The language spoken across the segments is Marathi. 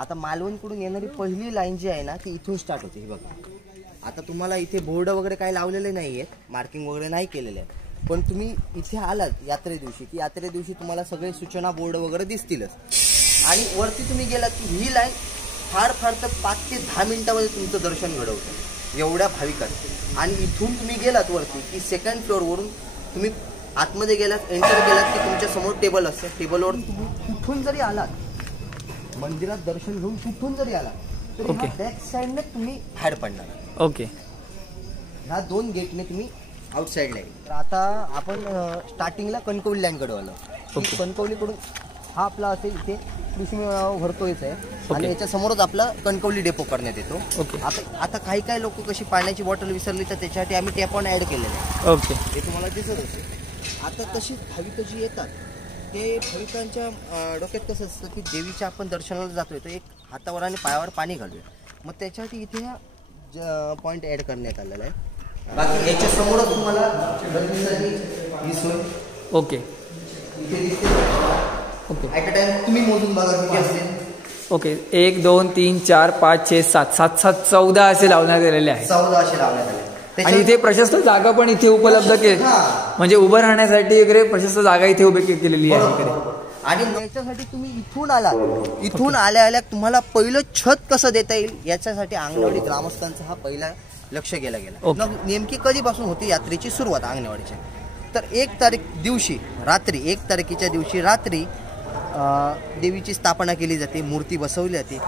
आता मालवणकडून येणारी पहिली लाईन जी आहे ना ती इथून स्टार्ट होते. ही बघा, आता तुम्हाला इथे बोर्ड वगैरे काही लावलेले नाही आहेत, मार्किंग वगैरे नाही केलेले आहे, पण तुम्ही इथे आलात यात्रे दिवशी की यात्रे दिवशी तुम्हाला सगळे सूचना बोर्ड वगैरे दिसतीलच. आणि वरती तुम्ही गेलात की ही लाईन फार फार तर 5 ते 10 मिनिटामध्ये तुमचं दर्शन घडवतं, एवढ्या भाविकांत. आणि इथून तुम्ही गेलात वरती की सेकंड फ्लोअरवरून तुम्ही आतमध्ये गेलात, एंटर केलात की तुमच्या समोर टेबल असते. टेबलवर तुम्ही कुठून जरी आलात, मंदिरात दर्शन घेऊन कुठून जरी आलात तरी बॅक साईडने तुम्ही बाहेर पडणार. ओके, ह्या 2 गेटने तुम्ही आउटसाईडला आहे. तर आता आपण स्टार्टिंगला कणकवली लाईनकडे आलो. कणकवलीकडून हा आपला असेल इथे कृषी भरतोयच आहे आणि याच्या समोरच आपला कणकवली डेपो करण्यात येतो. आता काही काही लोक कशी पाण्याची बॉटल विसरली तर त्याच्यासाठी आम्ही टॅप ऑन ॲड केलेलं आहे. ओके, हे तुम्हाला दिसत असेल. आता तशी भाविक जी येतात ते भाविकांच्या डोक्यात कसं असतं की देवीच्या आपण दर्शनाला जातोय तर एक हातावर आणि पायावर पाणी घालूया, मग त्याच्यासाठी इथे हा पॉईंट ॲड करण्यात आलेला आहे. बाकी याच्या समोरच तुम्हाला गर्दीसाठी ही सोय. ओके, इथे दिसते. ओके, ॲट अ टाइम तुम्ही मोजून बघा किती असते. ओके, 1 2 3 4 5 6 7 7 7 14 असे लावण्यात आलेले आहे. 14 असे लावण्यात आले. आणि इथे प्रशस्त जागा पण इथे उपलब्ध केली, म्हणजे उभं राहण्यासाठी वगैरे प्रशस्त जागा इथे उभी केलेली आहे. आणि याच्यासाठी तुम्ही इथून आला, इथून आल्या आल्या तुम्हाला पहिलं छत कसं देता येईल याच्यासाठी अंगणवाडी ग्रामस्थांचा हा पहिला लक्ष केला गेला. नेमकी कधीपासून होती यात्रेची सुरुवात अंगणवाडीच्या, तर 1 तारीख दिवशी रात्री, 1 तारखेच्या दिवशी रात्री देवीची स्थापना केली जाते, मूर्ती बसवली जाते.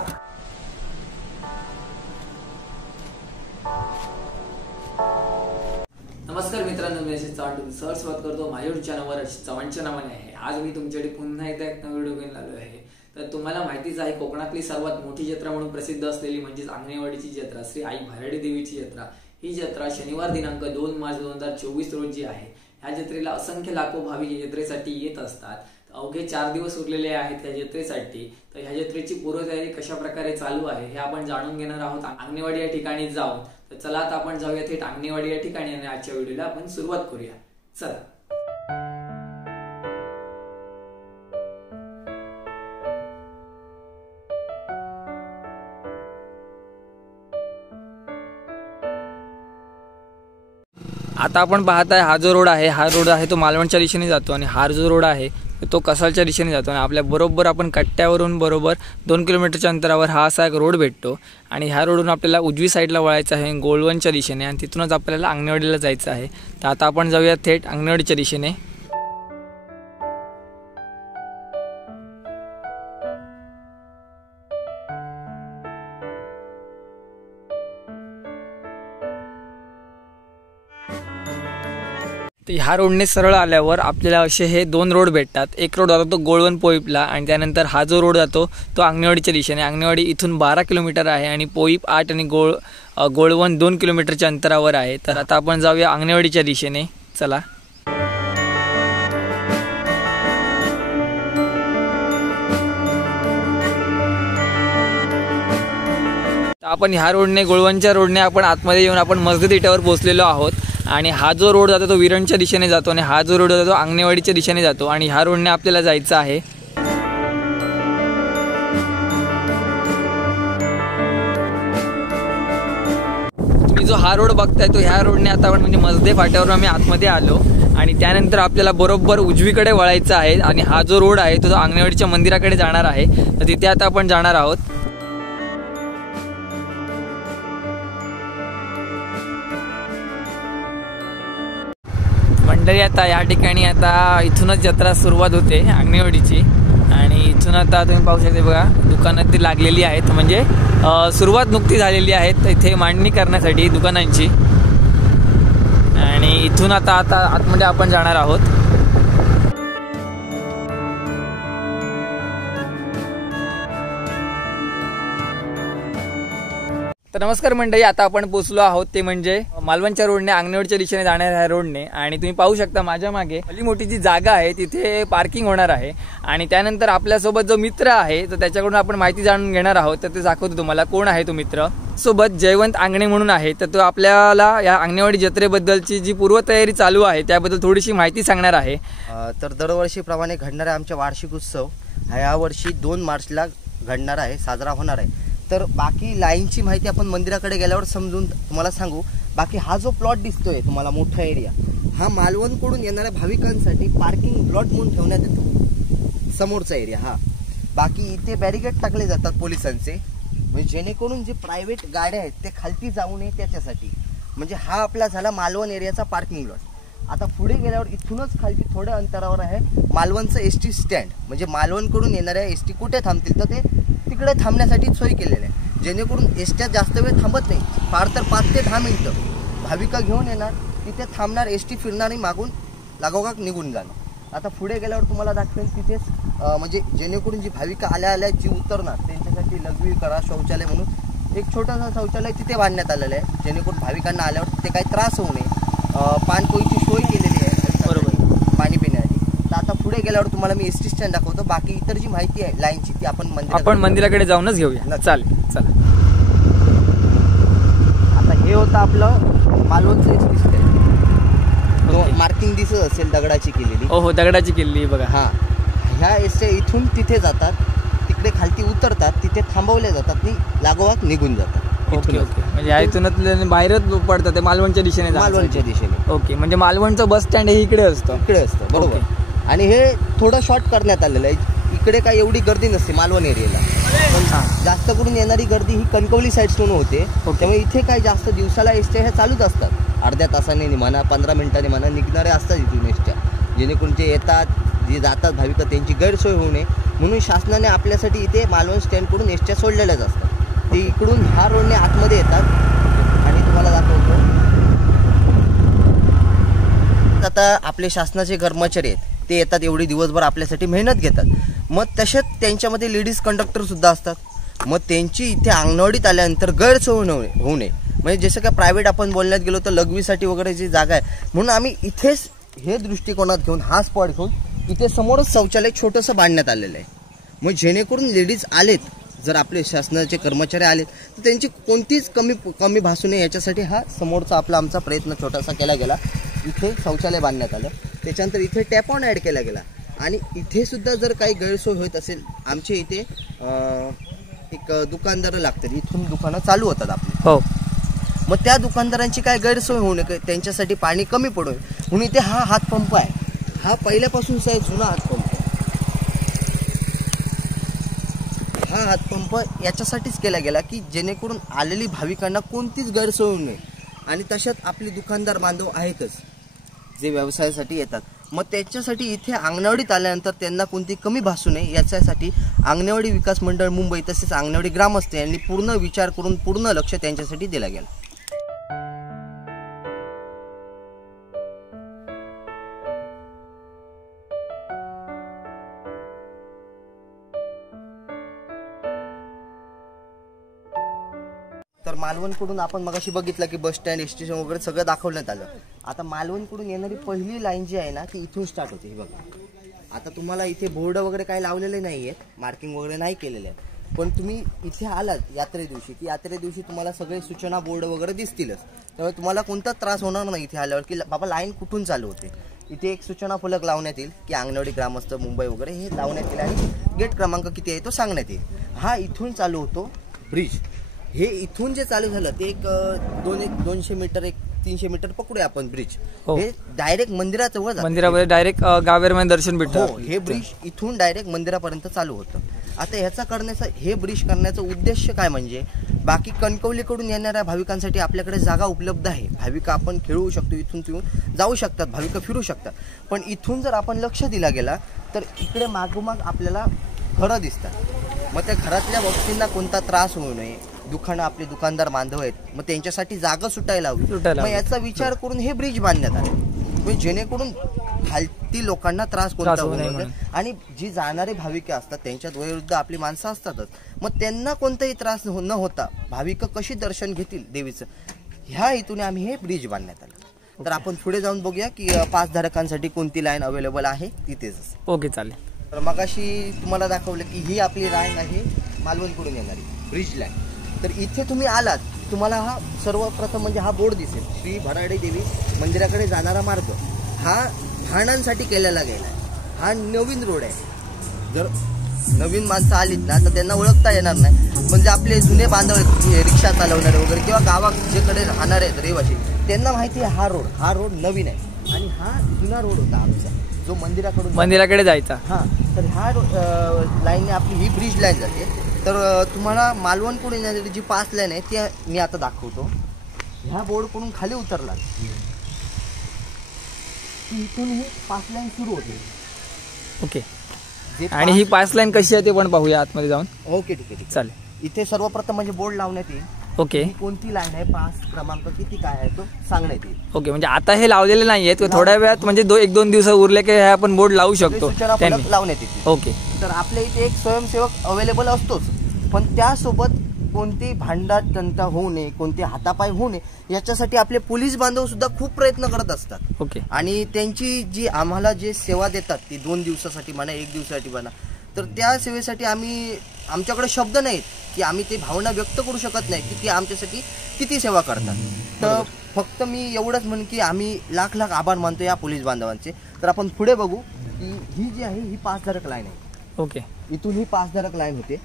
नमस्कार मित्रांनो, मी अशी चव्हाण सर स्वागत करतो माझ्या युट्यूब चॅनलवर. अशी चव्हाणच्या नावाने आहे. आज मी तुमच्याकडे पुन्हा एकदा एक नवा व्हिडिओ घेऊन आलो आहे. तर तुम्हाला माहितीच आहे, कोकणातली सर्वात मोठी जत्रा म्हणून प्रसिद्ध असलेली म्हणजेच आंगणेवाडीची जत्रा, श्री आई भराडी देवीची जत्रा. ही जत्रा शनिवार दिनांक 2 मार्च 2024 रोजी आहे. ह्या जत्रेला असंख्य लाखो भाविक या जत्रेसाठी येत असतात. अवघे 4 दिवस उरलेले आहेत या जत्रेसाठी. तर ह्या जत्रेची पूर्वतयारी कशा प्रकारे चालू आहे हे आपण जाणून घेणार आहोत आंगणेवाडी या ठिकाणी जाऊन. तर चला आता आपण जाऊया थेट आंगणेवाडी या ठिकाणी आणि आजच्या व्हिडिओला आपण सुरुवात करूया. चला. आता आपण पाहताय हा जो रोड आहे तो मालवणच्या दिशेने जातो आणि हा जो रोड आहे तो कसालच्या दिशेने जातो. आणि आपल्या बरोबर आपण कट्ट्यावरून बरोबर 2 किलोमीटरच्या अंतरावर हा असा एक रोड भेटतो आणि ह्या रोडवरून आपल्याला उजवी साईडला वळायचं आहे गोळवणच्या दिशेने आणि तिथूनच आपल्याला अंगणवाडीला जायचं आहे. तर आता आपण जाऊया थेट अंगणवाडीच्या दिशेने. तर ह्या रोडने सरळ आल्यावर आपल्याला असे हे 2 रोड भेटतात. एक रोड जातो तो गोळवण पोईपला आणि त्यानंतर हा जो रोड जातो तो अंगणवाडीच्या दिशेने. अंगणवाडी इथून 12 किलोमीटर आहे आणि पोईप 8 आणि गोळवण 2 किलोमीटरच्या अंतरावर आहे. तर आता आपण जाऊया अंगणवाडीच्या दिशेने. चला. आपण ह्या रोडने गोळवणच्या रोडने आपण आतमध्ये येऊन आपण मस्जिद इट्यावर पोहोचलेलो आहोत. आणि हा जो रोड जातो तो विरणच्या दिशेने जातो आणि हा जो रोड जातो अंगणेवाडीच्या दिशेने जातो आणि ह्या रोडने आपल्याला जायचं आहे. तुम्ही जो हा रोड बघताय तो ह्या रोडने आता आपण म्हणजे मस्दे फाट्यावर आम्ही आतमध्ये आलो आणि त्यानंतर आपल्याला बरोबर उजवीकडे वळायचं आहे आणि हा जो रोड आहे तो अंगणेवाडीच्या मंदिराकडे जाणार आहे. तर तिथे आता आपण जाणार आहोत. मंडळी, आता या ठिकाणी आता इथूनच जत्रा सुरुवात होते अंगणेवाडीची आणि इथून आता तुम्ही पाहू शकता बघा दुकानात ती लागलेली आहेत, म्हणजे सुरुवात नुकती झालेली आहे इथे मांडणी करण्यासाठी दुकानांची. आणि इथून आता आतमध्ये आपण जाणार आहोत. तर नमस्कार मंडळी, आता आपण पोहोचलो आहोत ते म्हणजे मालवणच्या रोडने अंगणवाडीच्या दिशेने जाणाऱ्या रोडने. आणि तुम्ही पाहू शकता माझ्या मागे भली मोठी जी जागा आहे तिथे पार्किंग होणार आहे. आणि त्यानंतर आपल्यासोबत जो मित्र आहे तर त्याच्याकडून आपण माहिती जाणून घेणार आहोत. तर ते दाखवतो तुम्हाला कोण आहे तो मित्र. सोबत जयवंत आंगणे म्हणून आहे. तर तो आपल्याला या अंगणवाडी जत्रेबद्दलची जी पूर्वतयारी चालू आहे त्याबद्दल थोडीशी माहिती सांगणार आहे. तर दरवर्षीप्रमाणे घडणारा आमचा वार्षिक उत्सव हा यावर्षी 2 मार्चला घडणार आहे, साजरा होणार आहे. तर बाकी लाईनची माहिती आपण मंदिराकडे गेल्यावर समजून तुम्हाला सांगू. बाकी हा जो प्लॉट दिसतोय तुम्हाला मोठा एरिया, हा मालवणकडून येणाऱ्या भाविकांसाठी पार्किंग प्लॉट म्हणून ठेवण्यात येतो, समोरचा एरिया हा. बाकी इथे बॅरिकेड टाकले जातात पोलिसांचे, म्हणजे जेणेकरून जे प्रायव्हेट गाड्या आहेत ते खालती जाऊ नये त्याच्यासाठी. म्हणजे हा आपला झाला मालवण एरियाचा पार्किंग लॉट. आता पुढे गेल्यावर इथूनच खालती थोड्या अंतरावर आहे मालवणचं एस टी स्टँड. म्हणजे मालवणकडून येणाऱ्या एस टी कुठे थांबतील तर ते तिकडे थांबण्यासाठी सोय केलेली आहे, जेणेकरून एस ट्या जास्त वेळ थांबत नाही. फार तर 5 ते 10 मिनिटं भाविका घेऊन येणार, तिथे थांबणार, एस टी फिरणार आणि मागून लागोगाग निघून जाणार. आता पुढे गेल्यावर तुम्हाला दाखवेल तिथेच म्हणजे जेणेकरून जी भाविका आल्या जी उतरणार त्यांच्यासाठी लघवी करा शौचालय म्हणून एक छोटंसं शौचालय तिथे बांधण्यात आलेलं आहे, जेणेकरून भाविकांना आल्यावर तिथे काही त्रास होऊ नये. पाणपोईची सोय केलेली आहे बरोबर पाणी पिण्यासाठी. तर आता पुढे गेल्यावर तुम्हाला मी एस टी स्टँड दाखवतो. बाकी इतर जी माहिती आहे लाईनची ती आपण मंदिराकडे जाऊनच घेऊया. चालेल चला. आता हे होतं आपलं मालवणचं एस टी स्टँड. मार्किंग दिसत असेल दगडाची केलेली. हो दगडाची केलेली बघा. हा, ह्या एसट्या इथून तिथे जातात, तिकडे खालती उतरतात, तिथे थांबवल्या जातात आणि लागोवाग निघून जातात. Okay okay. म्हणजे इथूनच बाहेरच पडतात ते मालवणच्या दिशेने. मालवणच्या दिशेने. ओके. म्हणजे मालवणचं बस स्टँड हे इकडे असतं. इकडे असतं बरोबर. आणि हे थोडं शॉर्ट करण्यात आलेलं आहे. इकडे काय एवढी गर्दी नसते मालवण एरियाला, पण जास्त करून येणारी गर्दी ही कणकवली साईडसून होते. त्यामुळे इथे काय जास्त दिवसाला एसट्या ह्या चालूच असतात, अर्ध्या तासाने म्हणा 15 मिनिटांनी म्हणा निघणारे असतात इथून एसट्या, जेणेकरून जे येतात जे जातात भाविक त्यांची गैरसोय होऊ नये म्हणून शासनाने आपल्यासाठी इथे मालवण स्टँडकडून एसट्या सोडलेल्याच असतात. ते इकडून ह्या रोडने आतमध्ये येतात आणि तुम्हाला दाखवतो. आता आपले शासनाचे कर्मचारी आहेत ते येतात, एवढी दिवसभर आपल्यासाठी मेहनत घेतात. मग तसेच त्यांच्यामध्ये लेडीज कंडक्टर सुद्धा असतात. मग त्यांची इथे अंगणवाडीत आल्यानंतर गैरसोय होऊ नये, म्हणजे जसं काय प्रायव्हेट आपण बोलण्यात गेलो तर लघवीसाठी वगैरे जी जागा आहे म्हणून आम्ही इथेच हे दृष्टिकोनात घेऊन हा स्पॉट घेऊन इथे समोरच शौचालय छोटंसं बांधण्यात आलेलं आहे. मग जेणेकरून लेडीज आलेत, जर आपले शासनाचे कर्मचारी आलेत तर त्यांची कोणतीच कमी भासू नये याच्यासाठी हा समोरचा आमचा प्रयत्न छोटासा केला गेला. इथे शौचालय बांधण्यात आलं, त्याच्यानंतर इथे टॅप ऑन ॲड केला गेला. आणि इथे सुद्धा जर काही गैरसोय होत असेल, आमचे इथे एक दुकानदार लागतात, इथून दुकानं चालू होतात आपली. हो. मग त्या दुकानदारांची काय गैरसोय होऊ नये, त्यांच्यासाठी पाणी कमी पडू नये म्हणून इथे हा हातपंप आहे. हा पहिल्यापासूनचा आहे जुना हातपंप. हा हातपंप याच्यासाठीच केला गेला की जेणेकरून आलेली भाविकांना कोणतीच गैरसोय होऊ नये. आणि तशात आपले दुकानदार बांधव आहेतच जे व्यवसायासाठी येतात, मग त्याच्यासाठी इथे अंगणवाडीत आल्यानंतर त्यांना कोणती कमी भासू नये याच्यासाठी अंगणवाडी विकास मंडळ मुंबई तसेच अंगणवाडी ग्रामस्थ यांनी पूर्ण विचार करून पूर्ण लक्ष त्यांच्यासाठी दिला गेला. तर मालवणकडून आपण मगाशी बघितलं की बस स्टँड स्टेशन वगैरे सगळं दाखवण्यात आलं. आता मालवणकडून येणारी पहिली लाईन जी आहे ना ती इथून स्टार्ट होते. हे बघा, आता तुम्हाला इथे बोर्ड वगैरे काही लावलेले नाही आहेत, मार्किंग वगैरे नाही केलेले आहे, पण तुम्ही इथे आलात यात्रे दिवशी की यात्रे दिवशी तुम्हाला सगळे सूचना बोर्ड वगैरे दिसतीलच. त्यामुळे तुम्हाला कोणताच त्रास होणार नाही इथे आल्यावर की बाबा लाईन कुठून चालू होते. इथे एक सूचना फलक लावण्यात येईल की अंगणवाडी ग्रामस्थ मुंबई वगैरे हे लावण्यात येईल आणि गेट क्रमांक किती आहे तो सांगण्यात येईल. हा इथून चालू होतो ब्रिज. हे इथून जे चालू झालं ते एक 200 मीटर 300 मीटर पकडूया आपण ब्रिज. हे डायरेक्ट मंदिराजवळ मंदिरामध्ये डायरेक्ट गावेरमध्ये दर्शन भेटतं. हो, हे ब्रिज इथून डायरेक्ट मंदिरापर्यंत चालू होतं. आता ह्याचा करण्याचा हे ब्रिज करण्याचा उद्देश काय म्हणजे बाकी कणकवलीकडून येणाऱ्या भाविकांसाठी आपल्याकडे जागा उपलब्ध आहे. भाविक आपण खेळू शकतो, इथून तिथून जाऊ शकतात, भाविक फिरू शकतात. पण इथून जर आपण लक्ष दिला गेला तर इकडे मागोमाग आपल्याला घरं दिसतात. मग त्या घरातल्या व्यक्तींना कोणता त्रास होऊ नये, दुकानं आपले दुकानदार बांधव आहेत मग त्यांच्यासाठी जागा सुटायला हवी. मग याचा विचार करून हे ब्रिज बांधण्यात आले म्हणजे जेणेकरून खालती लोकांना त्रास कोणता होऊ नये. आणि जी जाणारे भाविक असतात त्यांच्यात वयोवृद्ध आपली माणसं असतातच, मग त्यांना कोणताही त्रास न होता भाविक कशी दर्शन घेतील देवीचं, ह्या हेतूने आम्ही हे ब्रिज बांधण्यात आलं. तर आपण पुढे जाऊन बघूया की पासधारकांसाठी कोणती लाईन अवेलेबल आहे तिथेच. ओके चालेल. तर मगाशी तुम्हाला दाखवलं की ही आपली लाईन आहे मालवणकडून येणारी ब्रिज लाईन. तर इथे तुम्ही आलात तुम्हाला हा सर्वप्रथम म्हणजे हा बोर्ड दिसेल, श्री भराडी देवी मंदिराकडे जाणारा मार्ग हा वाहनांसाठी केलेला गेला आहे. हा नवीन रोड आहे. जर नवीन माणसं आलीत ना तर त्यांना ओळखता येणार नाही. म्हणजे आपले जुने बांधव आहेत, रिक्षा चालवणारे वगैरे किंवा गावाकडे राहणारे आहेत रहिवासी, त्यांना माहिती आहे हा रोड नवीन आहे आणि हा जुना रोड होता आमचा जो मंदिराकडे जायचा. हां, तर ह्या लाईनने आपली ही ब्रिज लाईन जाते. तर तुम्हाला मालवणकडून येणारी जी 5 लाईन आहे ती मी आता दाखवतो. ह्या बोर्डकडून खाली उतरला इथून ही 5 लाईन सुरू होते. ओके, आणि ही 5 लाईन कशी आहे ते पण पाहूया आतमध्ये जाऊन. ओके, ठीक आहे, चालेल. इथे सर्वप्रथम म्हणजे बोर्ड लावण्यात येईल. ओके, कोणती लाईन आहे, 5 क्रमांक किती काय आहे तो सांगण्यात येईल. ओके, म्हणजे आता हे लावलेले नाहीये, थोड्या वेळात म्हणजे 1-2 दिवस उरले की हे आपण बोर्ड लावू शकतो त्यांनी लावण्यात येतील. ओके, तर आपल्या इथे एक स्वयंसेवक अवेलेबल असतोच, पण त्यासोबत कोणती भांडण तंटा होऊ नये, कोणते हातापाय होऊ नये याच्यासाठी आपले पोलीस बांधव सुद्धा खूप प्रयत्न करत असतात. ओके, आणि त्यांची जी आम्हाला जे सेवा देतात ती 2 दिवसासाठी म्हणा, 1 दिवसासाठी म्हणा, तर त्या सेवेसाठी आमच्याकडे शब्द नाहीत की आम्ही ते भावना व्यक्त करू शकत नाही की ती आमच्यासाठी किती सेवा करतात. तर फक्त मी एवढंच म्हणेन की आम्ही लाख आभार मानतो या पोलीस बांधवांचे. तर आपण पुढे बघू की ही जी आहे ही 5 धारक लाईन आहे. ओके, इथून ही 5 धारक लाईन होते.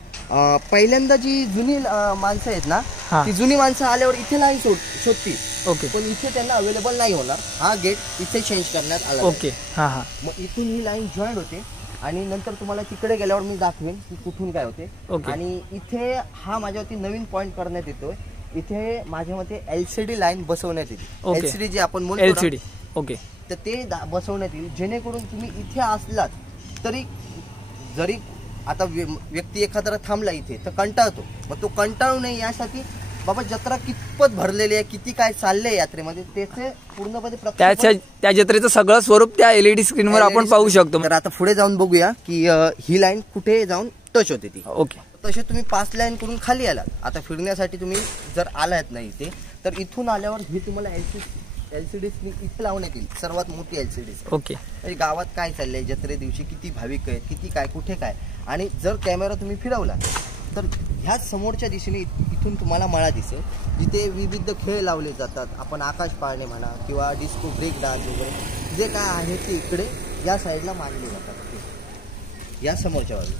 पहिल्यांदा जी जुनी माणसं आहेत ना, ती जुनी माणसं आल्यावर इथे लाईन शोधतील. ओके, पण इथे त्यांना अवेलेबल नाही होणार. हा गेट इथे चेंज करण्यात आला. ओके, हां हां, मग इथून ही लाईन जॉईन होते आणि नंतर तुम्हाला तिकडे गेल्यावर मी दाखवेन की कुठून काय होते. आणि इथे हा माझ्यावरती नवीन पॉईंट करण्यात येतोय. इथे माझ्या मते LCD लाईन बसवण्यात येईल. LCD जे आपण बोलतो LCD. ओके, तर ते बसवण्यात येईल जेणेकरून तुम्ही इथे असलात तरी जरी आता व्यक्ती एखादा थांबला इथे तर कंटाळतो, मग तो कंटाळू नये यासाठी बाबा जत्रा कितपत भरलेली आहे, किती काय चाललंय यात्रेमध्ये त्याचे पूर्णपणे त्या जत्रेचं सगळं स्वरूप त्या LED स्क्रीनवर आपण पाहू शकतो. तर आता पुढे जाऊन बघूया की ही लाईन कुठे जाऊन टच होते ती. ओके, तसे तुम्ही 5 लाईन करून खाली आलात. आता फिरण्यासाठी तुम्ही जर आलात नाही इथे तर इथून आल्यावर ही तुम्हाला LCD स्क्रीन इथे लावण्यात येईल, सर्वात मोठी LCD. ओके, म्हणजे गावात काय चाललंय, जत्रे दिवशी किती भाविक आहेत, किती काय कुठे काय. आणि जर कॅमेरा तुम्ही फिरवला तर ह्याच समोरच्या दिशेने इथून तुम्हाला मळा दिसेल जिथे विविध खेळ लावले जातात. आपण आकाश पाळणे म्हणा किंवा डिस्को ब्रेक डान्स वगैरे जे काय आहे ते इकडे या साईडला मांडले जातात, या समोरच्या बाजूला.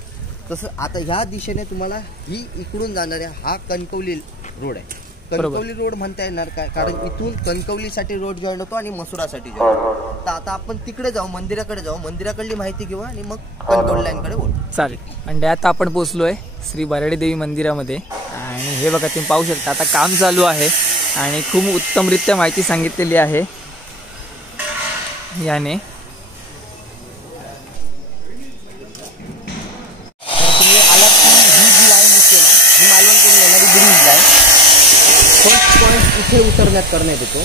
तसं आता ह्या दिशेने तुम्हाला ही इकडून जाणाऱ्या हा कणकवली रोड आहे. कणकवली रोड म्हणता येणार काय, कारण इथून कणकवलीसाठी रोड जॉईन होतो आणि मसुरासाठी जॉईन होतो. तर आता आपण तिकडे जाऊ, मंदिराकडे जाऊ, मंदिराकडली माहिती घेऊ आणि मग कणकवली लाईनकडे बोलू. चालेल. म्हणजे आता आपण पोहोचलोय श्री बाराडी देवी मंदिरामध्ये आणि हे बघा तुम्ही पाहू शकता आता काम चालू आहे आणि खूप उत्तमरित्या माहिती सांगितलेली आहे याने. तुम्ही आलात की ही जी लाईन दिसते ना, ही मालवणकडून येणारी ब्रिज लाईन फर्स्ट पॉईंट इथे उतरण्यात करण्यात येतो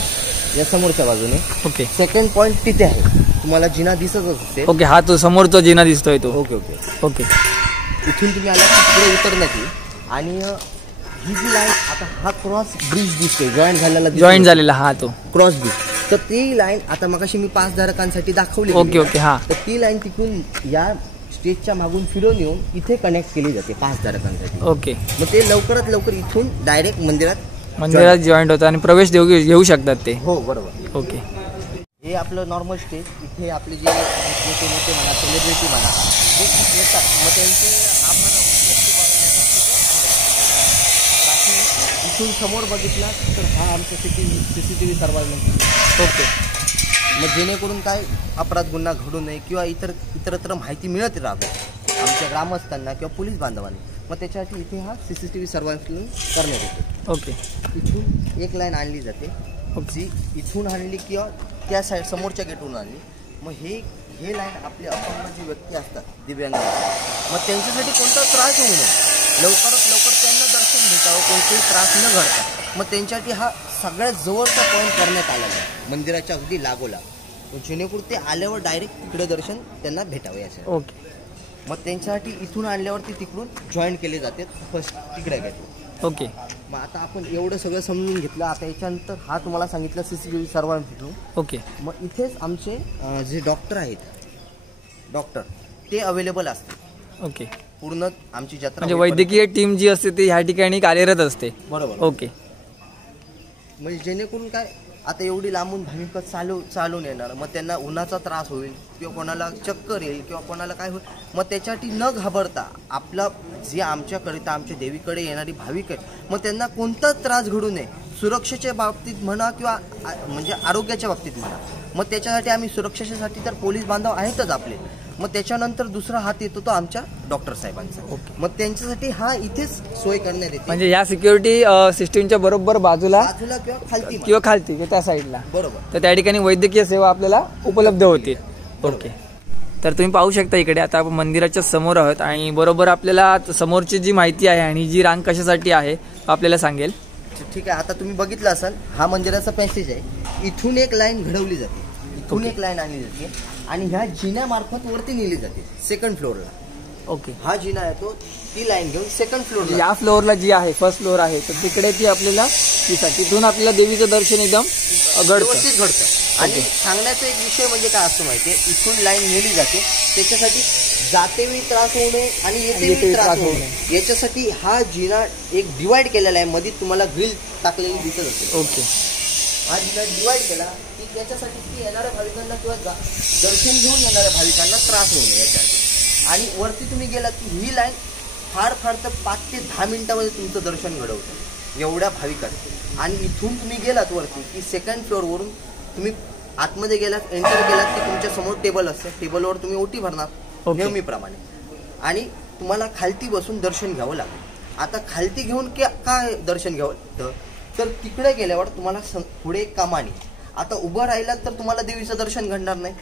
या समोरच्या बाजूने. ओके, सेकंड पॉईंट तिथे आहे, तुम्हाला जिना दिसतच असेल. ओके, हा तो समोरचा जिना दिसतोय तो. ओके ओके ओके, इथून तुम्ही आला की पुढे उतरण्यात येईल. आणि ही जी लाईन आता हा क्रॉस ब्रिज दिसतोय जॉईन झालेला हा तो क्रॉस ब्रिज. तर ती लाईन आता मगाशी मी 5 धारकांसाठी दाखवली. ओके ओके, हा. तर ती लाईन तिकडून या स्टेजच्या मागून फिरवून येऊन इथे कनेक्ट केली जाते 5 धारकांसाठी. ओके, मग ते लवकरात लवकर इथून डायरेक्ट मंदिरात जॉईंट होतं आणि प्रवेश घेऊ शकतात ते. हो बरोबर. ओके, हे आपलं नॉर्मल स्टेज. इथे आपले जे मोठे म्हणा, सेलिब्रिटी म्हणा, जे येतात मग त्यांचे आभार बाकी इथून समोर बघितला तर हा आमचा CCTV सर्वांना. ओके, मग जेणेकरून काय अपराध गुन्हा घडू नये किंवा इतरत्र माहिती मिळत राहावी आमच्या ग्रामस्थांना किंवा पोलीस बांधवांना. मग त्याच्यासाठी इथे हा CCTV सर्वांकडून करण्यात येतो. ओके, इथून एक लाईन आणली जाते जी इथून आणली किंवा त्या साईड समोरच्या गेटवरून आणली. मग हे लाईन आपले अपंग जे व्यक्ती असतात दिव्यांग, मग त्यांच्यासाठी कोणता त्रास होऊ नये, लवकरात लवकर त्यांना दर्शन भेटावं, कोणताही त्रास न घडता. मग त्यांच्यासाठी हा सगळ्यात जवळचा पॉईंट करण्यात आलेला आहे मंदिराच्या अगदी लागोलाग, जेणेकरून ते आल्यावर डायरेक्ट तिकडे दर्शन त्यांना भेटावं यासाठी. ओके, मग त्यांच्यासाठी इथून आणल्यावरती तिकडून जॉईन केले जाते फर्स्ट तिकडे घेतो. ओके, मग आता आपण एवढं सगळं समजून घेतलं. आता याच्यानंतर हा तुम्हाला सांगितलं CCTV सर्वांना. ओके, मग इथेच आमचे जे डॉक्टर आहेत ते अवेलेबल असतात. ओके, पूर्ण आमची जत्रा म्हणजे वैद्यकीय टीम जी असते ती ह्या ठिकाणी कार्यरत असते. बरोबर. ओके, म्हणजे जेणेकरून काय आता एवढी लांबून भाविक चालून येणार, मग त्यांना उन्हाचा त्रास होईल किंवा कोणाला चक्कर येईल किंवा कोणाला काय होईल, मग त्याच्यासाठी न घाबरता आपला जे आमच्याकरिता आमच्या देवीकडे येणारी भाविक आहे मग त्यांना कोणताच त्रास घडू नये, सुरक्षेच्या बाबतीत म्हणा किंवा म्हणजे आरोग्याच्या बाबतीत म्हणा, मग त्याच्यासाठी आम्ही सुरक्षेसाठी तर पोलीस बांधव आहेतच आपले, मग त्याच्यानंतर दुसरा हात येतो तो आमच्या डॉक्टर साहेबांचा. मग त्यांच्यासाठी हा इथेच सोय करण्यात येते, म्हणजे या सिक्युरिटी सिस्टीमच्या बरोबर बाजूला किंवा खालती त्या साईडला, बरोबर. तर त्या ठिकाणी वैद्यकीय सेवा आपल्याला उपलब्ध होतील. ओके, तर तुम्ही पाहू शकता इकडे आता आपण मंदिराच्या समोर आहोत आणि बरोबर आपल्याला समोरची जी माहिती आहे आणि जी रांग कशासाठी आहे आपल्याला सांगेल. ठीक आहे, आता तुम्ही बघितलं असाल हा मंदिराचा पॅसेज आहे, इथून एक लाईन घडवली जाते, इथून एक लाईन आणली जाते आणि ह्या जिन्यामार्फत वरती नेली जाते सेकंड फ्लोअरला. ओके, हा जिना आहे तो ती लाईन घेऊन सेकंड फ्लोअरला, या फ्लोअरला जी आहे फर्स्ट फ्लोअर आहे तर तिकडे ती आपल्याला तिथून आपल्याला देवीचं दर्शन एकदम व्यवस्थित घडतं. आणि सांगण्याचा एक विषय म्हणजे काय असतो माहितीये, इथून लाईन नेली जाते त्याच्यासाठी जातेवेळी त्रास होऊ नये आणि येतेवेळी त्रास होऊ नये याच्यासाठी हा जिना एक डिवाइड केलेला आहे, मध्ये तुम्हाला ग्रिल टाकलेली दिसत असेल. ओके, हा जिना डिवाइड केला की त्याच्यासाठी की येणाऱ्या भाविकांना किंवा दर्शन घेऊन येणाऱ्या भाविकांना त्रास होऊ नये याच्यासाठी. आणि वरती तुम्ही गेलात की ही लाईन फार तर 5 ते 10 मिनिटामध्ये तुमचं दर्शन घडवतं एवढ्या भाविकांना. आणि इथून तुम्ही गेलात वरती की सेकंड फ्लोअरवरून तुम्ही आतमध्ये गेलात, एंटर केलात की तुमच्या समोर टेबल असते, टेबलवर तुम्ही ओटी भरणार नेहमीप्रमाणे आणि तुम्हाला खालती बसून दर्शन घ्यावं लागेल. आता खालती घेऊन काय दर्शन घ्यावं तर तिकडे गेल्यावर तुम्हाला पुढे एक कमानी, आता उभं राहिलात तर तुम्हाला देवीचं दर्शन घडणार नाही,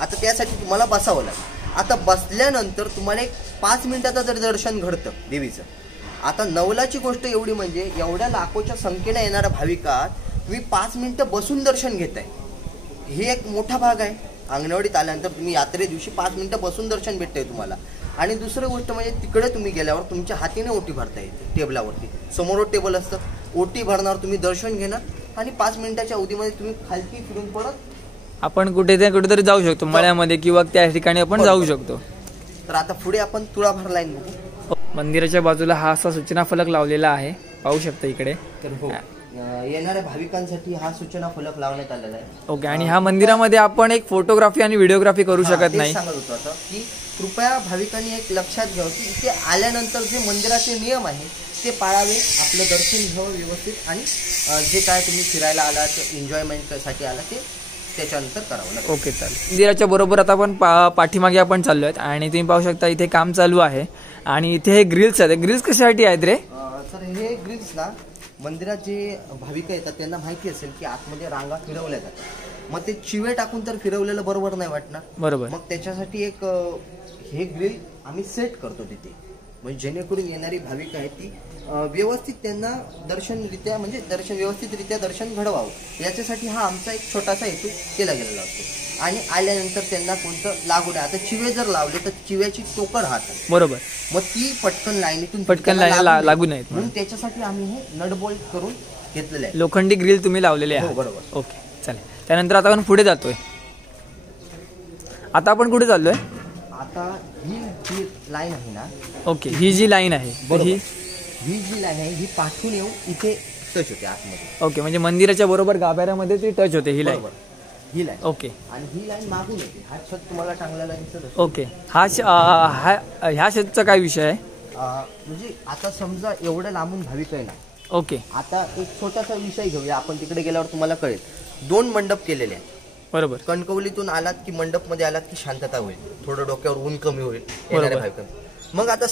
आता त्यासाठी तुम्हाला बसावं लागेल. आता बसल्यानंतर तुम्हाला एक 5 मिनिटाचं जर दर्शन घडतं देवीचं. आता नवलाची गोष्ट एवढी म्हणजे एवढ्या लाखोच्या संख्येने येणाऱ्या भाविकात तुम्ही 5 मिनिटं बसून दर्शन घेताय, हे एक मोठा भाग आहे. अंगणवाडीत आल्यानंतर तुम्ही यात्रे दिवशी 5 मिनिटं बसून दर्शन भेटतंय तुम्हाला. आणि दुसरी गोष्ट म्हणजे तिकडे तुम्ही गेल्यावर तुमच्या हातीने ओटी भरता येते, टेबलावरती समोर टेबल असतं, ओटी भरणार, तुम्ही दर्शन घेणार आणि 5 मिनिटाच्या अवधीमध्ये तुम्ही खालती फिरून परत आपण कुठेतरी जाऊ शकतो मळ्यामध्ये किंवा त्या ठिकाणी आपण जाऊ शकतो. तर आता पुढे आपण तुळाभर लाईन बघू. मंदिराच्या बाजूला हा असा सूचना फलक लावलेला आहे, पाहू शकता इकडे. येणाऱ्या भाविकांसाठी हा सूचना फलक लावण्यात आलेला आहे. ओके, आणि ह्या मंदिरामध्ये आपण एक फोटोग्राफी आणि व्हिडिओग्राफी करू शकत नाही. सांगत होतो आता की कृपया भाविकांनी एक लक्षात घ्यावं की इथे आल्यानंतर जे मंदिराचे नियम आहे ते पाळावे, आपलं दर्शन घ्यावं व्यवस्थित आणि जे काय तुम्ही फिरायला आलात एन्जॉयमेंटसाठी आला ते त्याच्यानंतर करावं लागेल. ओके, चालेल. मंदिराच्या बरोबर आता आपण पाठीमागे आपण चाललो आहेत आणि तुम्ही पाहू शकता इथे काम चालू आहे आणि इथे हे ग्रिल्स आहेत. ग्रिल्स कशासाठी आहेत रे? सर हे ग्रिल्स ना मंदिरात जे भाविक येतात त्यांना माहिती असेल की आतमध्ये रांगा फिरवल्या जातात, मग ते चिवे टाकून तर फिरवलेलं बरोबर नाही वाटणार. बरोबर, मग त्याच्यासाठी एक हे ग्रिल आम्ही सेट करतो तिथे, म्हणजे जेणेकरून येणारी भाविक आहेत ती व्यवस्थित त्यांना दर्शनरित्या म्हणजे व्यवस्थितरित्या दर्शन घडवावं याच्यासाठी हा आमचा एक छोटासा हेतू केला गेलेला असतो. आणि आल्यानंतर त्यांना कोणतं लागू नये. आता चिवे जर लावले तर चिव्याची टोकं राहतात, बरोबर, मग ती पटकन लागू नयेत म्हणून त्याच्यासाठी आम्ही हे नट बोल्ट करून घेतलेलं आहे. लोखंडी ग्रिल तुम्ही लावलेले आहे. बरोबर. ओके, चालेल. त्यानंतर आता आपण पुढे जातोय. आता आपण कुठे चाललोय? आता ही लाईन आहे ना, ओके, ही जी लाईन आहे ही जी लाईन आहे ही पाठवून येऊन इथे टच होते आतमध्ये. ओके, म्हणजे मंदिराच्या बरोबर गाभाऱ्यामध्ये ती टच होते ही लाईन. ओके, आणि ही लाईन मागून येते. हा छत तुम्हाला चांगला दिसत. ओके, ह्या छतचा काय विषय आहे? म्हणजे आता समजा एवढं लांबून भाविक आहे ना. ओके, आता एक छोटासा विषय घेऊया आपण, तिकडे गेल्यावर तुम्हाला कळेल. 2 मंडप केलेले आहेत, बरोबर. कणकवलीतून आलात की मंडप मध्ये आलात की शांतता होईल, थोडं डोक्यावर ऊन कमी होईल येणाऱ्या भाविकांना. मग आता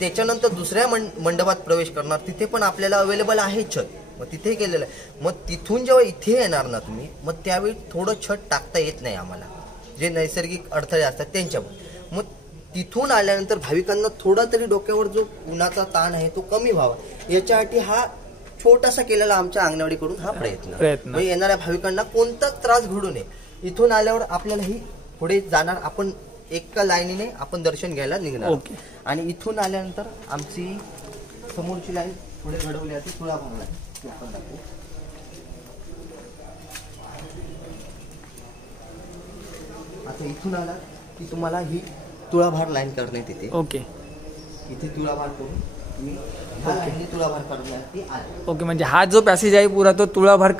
त्याच्यानंतर दुसऱ्या मंडपात प्रवेश करणार, तिथे पण आपल्याला अवेलेबल आहे छत, मग तिथे केलेलं आहे. मग तिथून जेव्हा इथे येणार ना तुम्ही, मग त्यावेळी थोडं छत टाकता येत नाही आम्हाला, जे नैसर्गिक अडथळे असतात त्यांच्यामुळे. मग तिथून आल्यानंतर भाविकांना थोडा तरी डोक्यावर जो उन्हाचा ताण आहे तो कमी व्हावा याच्यासाठी हा छोटासा केलेला आमच्या अंगणवाडीकडून हा प्रयत्न. येणाऱ्या भाविकांना कोणताच त्रास घडू नये. इथून आल्यावर आपल्याला ही पुढे जाणार, आपण एका लाईनीने आपण दर्शन घ्यायला निघणार. ओके, आणि इथून आल्यानंतर आमची समोरची लाईन पुढे घडवली जाते तुळाभरला. आता इथून आला की तुम्हाला ही तुळाभार लाईन करण्यात येते. ओके, इथे तुळाभार करून तुम्ही ह्या लाईनने तुळाभार करण्यासाठी आले. ओके, म्हणजे हा जो पॅसेज आहे पुरा तो तुळाभार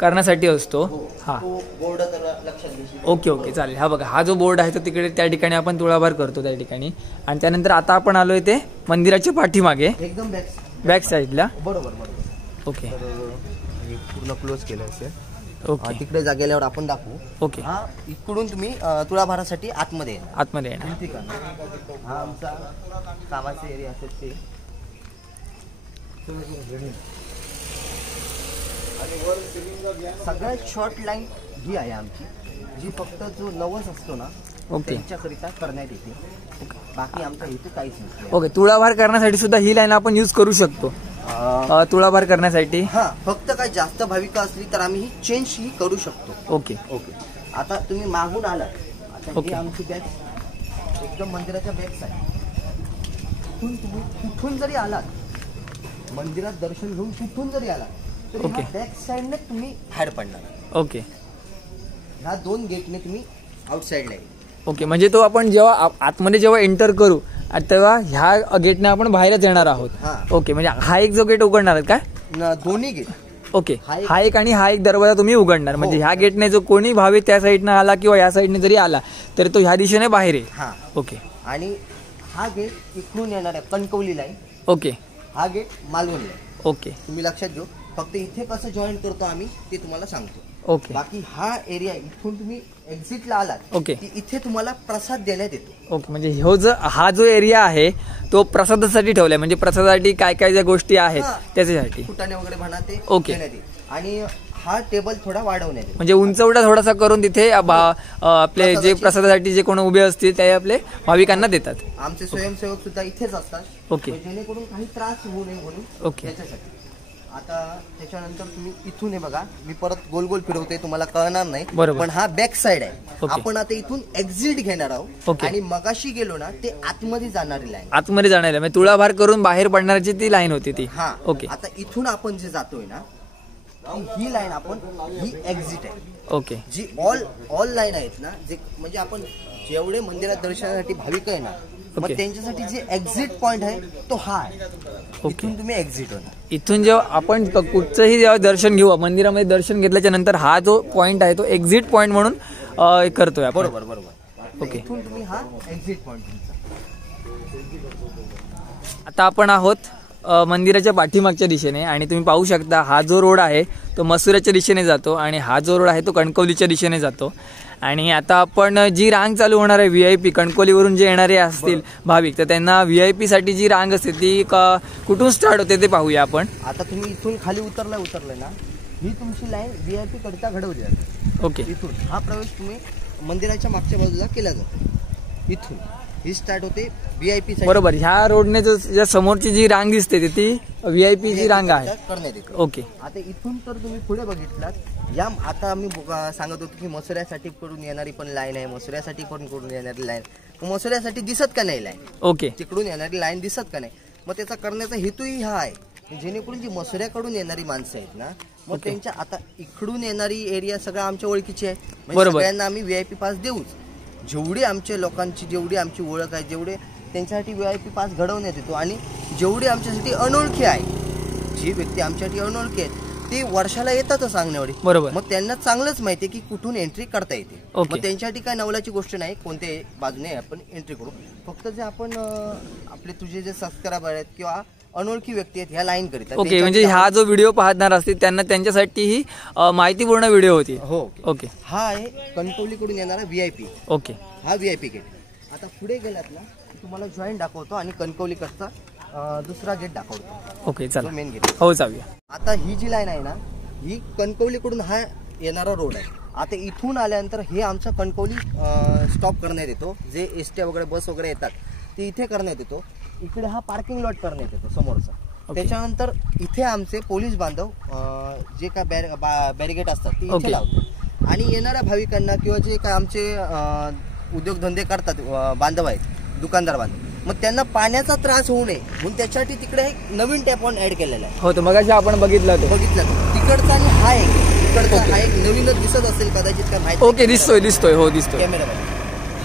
करण्यासाठी असतो. हा, तो बोर्ड तर लक्षात घेशील. ओके ओके चालेल. हा बघा, हा जो बोर्ड आहे तो तिकडे त्या ठिकाणी आपण तुळाभार करतो त्या ठिकाणी. आणि त्यानंतर आता आपण आलोय ते मंदिराच्या पाठीमागे एकदम बॅक साईडला. बरोबर बरोबर. ओके हे पूर्ण क्लोज केलं असेल. ओके तिकडे जागेल्यावर आपण दाखवू. ओके, हा इकडून तुम्ही तुळाभारासाठी आतमध्ये येणार. आतमध्ये येणार. ठीक आहे. हा आमचा कामाचा एरिया असेल ते. सगळ्यात शॉर्ट लाईन ही आहे आमची, जी फक्त जो नवस असतो ना ओके त्यांच्याकरिता करण्यात येते. बाकी आमचा हेतू काहीच नसतो. ओके, तुळाभार करण्यासाठी सुद्धा ही लाईन आपण यूज करू शकतो. तुळाभार करण्यासाठी हा, फक्त काय जास्त भाविक असली तर आम्ही ही चेंज ही करू शकतो. Okay okay. आता तुम्ही मागून आलात. आता ओके. ही आमची बॅग एकदम मंदिराच्या बॅग आहे. तुम्ही कुठून जरी आलात, मंदिरात दर्शन घेऊन कुठून जरी आलात तरी ओके. बॅक साईडने तुम्ही बाहेर पडणार. ओके ह्या 2 गेटने तुम्ही आउटसाईडला येईल. ओके, म्हणजे तो आपण जेव्हा आतमध्ये जेव्हा एंटर करू तेव्हा ह्या गेटने आपण बाहेरच येणार आहोत. हा. ओके, म्हणजे हा एक जो गेट उघडणार आहे काय? दोन्ही गेट. ओके, हा एक आणि हा एक दरवाजा तुम्ही उघडणार. म्हणजे ह्या गेटने जो कोणी भाविक त्या साईडने आला किंवा या साईडने जरी आला तर तो ह्या दिशेने बाहेर येईल. हा. ओके आणि हा गेट इकडून येणार आहे कणकवली लाईन. ओके हा गेट मालवण लाईन. ओके तुम्ही लक्षात घेऊ. फक्त इथे कसं जॉईन करतो आम्ही ते तुम्हाला सांगतो. ओके बाकी हा एरिया इथून तुम्ही एक्झिटला आलात ओके. की इथे तुम्हाला प्रसाद देण्यात येतो. ओके, म्हणजे हा जो एरिया आहे तो प्रसादासाठी ठेवलाय. म्हणजे प्रसादासाठी काय काय ज्या गोष्टी आहेत हा. त्याच्यासाठी. फुटाणे वगैरे म्हणा ते ओके. देण्यात येईल. आणि हा टेबल थोडा वाढवण्यात येईल. म्हणजे उंचवटा थोडासा करून तिथे आपले जे प्रसादासाठी जे कोण उभे असतील ते आपले भाविकांना देतात. आमचे स्वयंसेवक सुद्धा इथेच असतात. ओके. जेणेकरून काही त्रास होऊ नये म्हणून. ओके. याच्यासाठी. आता त्याच्यानंतर तुम्ही इथून हे बघा, मी परत गोल गोल फिरवते, तुम्हाला कळणार नाही. बरोबर. पण हा बॅक साइड आहे. ओके. आपण आता इथून एक्झिट घेणार आहोत. ओके. आणि मगाशी गेलो ना ते आतमध्ये जाणारी लाईन. आतमध्ये जाणार म्हणजे तुळाभार करून बाहेर पडण्याची ती लाईन होती ती. हा. ओके आता इथून आपण जे जातोय ना ही लाईन ही एक्झिट आहे. ओके जी ऑल लाईन आहेत ना, जे म्हणजे आपण जेवढे मंदिरात दर्शनासाठी भाविक आहे ना मग ओके. त्यांच्यासाठी जे एक्झिट पॉइंट आहे तो हा आहे. ओके. इथून तुम्ही एक्झिट होणार. इथून जेव्हा आपण कुठचंही जेव्हा दर्शन घेऊ मंदिरामध्ये दर्शन घेतल्याच्या नंतर हा जो पॉइंट आहे तो एक्झिट पॉइंट म्हणून करतोय आपण. बरोबर बरोबर. ओके. इथून तुम्ही हा एक्झिट पॉइंट तुमचा. आता आपण आहोत मंदिराच्या पाठीमागच्या दिशेने आणि तुम्ही पाहू शकता हा जो रोड आहे तो मसुऱ्याच्या दिशेने जातो आणि हा जो रोड आहे तो कणकवलीच्या दिशेने जातो. आणि आता आपण जी रांग चालू होणार आहे VIP कणकवलीवरून जे येणारे असतील भाविक तर त्यांना VIP साठी जी रांग असते ती कुठून स्टार्ट होते ते पाहूया आपण. आता तुम्ही इथून खाली उतरलाय ना, ही तुमची लाईन VIP करिता घडवली जाते. ओके. इथून हा प्रवेश तुम्ही मंदिराच्या मागच्या बाजूला केला जातो. इथून ही स्टार्ट होते VIP साठी. बरोबर. ह्या रोडने ज्या समोरची जी रांग दिसते ती VIP ची रांग आहे. करण्यात येते. ओके. आता इथून तर तुम्ही पुढे बघितलात या आता आम्ही सांगत होतो की मसुऱ्यासाठी करून येणारी पण लाईन आहे, मसुऱ्यासाठी पण करून येणारी लाईन. मसुऱ्यासाठी दिसत का नाही लाईन? ओके. तिकडून येणारी लाईन दिसत का नाही? मग त्याचा करण्याचा हेतूही हा आहे जेणेकरून जी मसुऱ्याकडून येणारी माणसं आहेत ना मग त्यांच्या आता इकडून येणारी एरिया सगळं आमच्या ओळखीची आहे. बरोबर. सगळ्यांना आम्ही VIP पास देऊच. जेवढी आमच्या लोकांची जेवढी आमची ओळख आहे जेवढे त्यांच्यासाठी VIP पास घडवण्यात येतो. आणि जेवढी आमच्यासाठी अनोळखी आहे, जी व्यक्ती आमच्यासाठी अनोळखी आहेत ते वर्षाला येतातच सांगण्यावरी. बरोबर. मग त्यांना चांगलंच माहिती आहे की कुठून एंट्री करता येते. ओके. मग त्यांच्यासाठी काय नवलाची गोष्ट नाही, कोणत्याही बाजूने आपण एंट्री करू. फक्त जे आपण आपले तुझे जे सबस्क्रायबर आहेत किंवा अनोळखी व्यक्ती आहेत ह्या लाईन करीत. ओके. म्हणजे हा जो व्हिडिओ पाहणार असतील त्यांना त्यांच्यासाठी ही माहितीपूर्ण व्हिडिओ होती. हो. ओके. हा आहे कणकवलीकडून येणारा VIP. ओके. हा VIP गेट. आता पुढे गेलात ना तुम्हाला जॉईंट दाखवतो आणि कणकवलीकडचा दुसरा गेट दाखवतो. ओके चला मेन गेट. हो जाऊया. आता ही जी लाईन आहे ना ही कणकवलीकडून हा येणारा रोड आहे. आता इथून आल्यानंतर हे आमचा कणकवली स्टॉप करण्यात येतो. जे ST वगैरे बस वगैरे येतात ते इथे करण्यात येतो. इकडे हा पार्किंग लॉट करण्यात येतो समोरचा. त्याच्यानंतर इथे आमचे पोलीस बांधव जे काय बॅरिगेट असतात ते इथे लावतात. आणि येणाऱ्या भाविकांना किंवा जे काय आमचे उद्योगधंदे करतात बांधव आहेत, दुकानदार बांधव, मग त्यांना पाण्याचा त्रास होऊ नये म्हणून त्याच्यासाठी तिकडे एक नवीन टॅप ऑन ऍड केलेला आहे. हो तो मगाशी आपण बघितला तो. तिकडचा आणि हा एक तिकडचा हा एक नवीनच दिसत असेल कदाचित काय माहिती. ओके. दिसतोय हो दिसतोय कॅमेरामध्ये.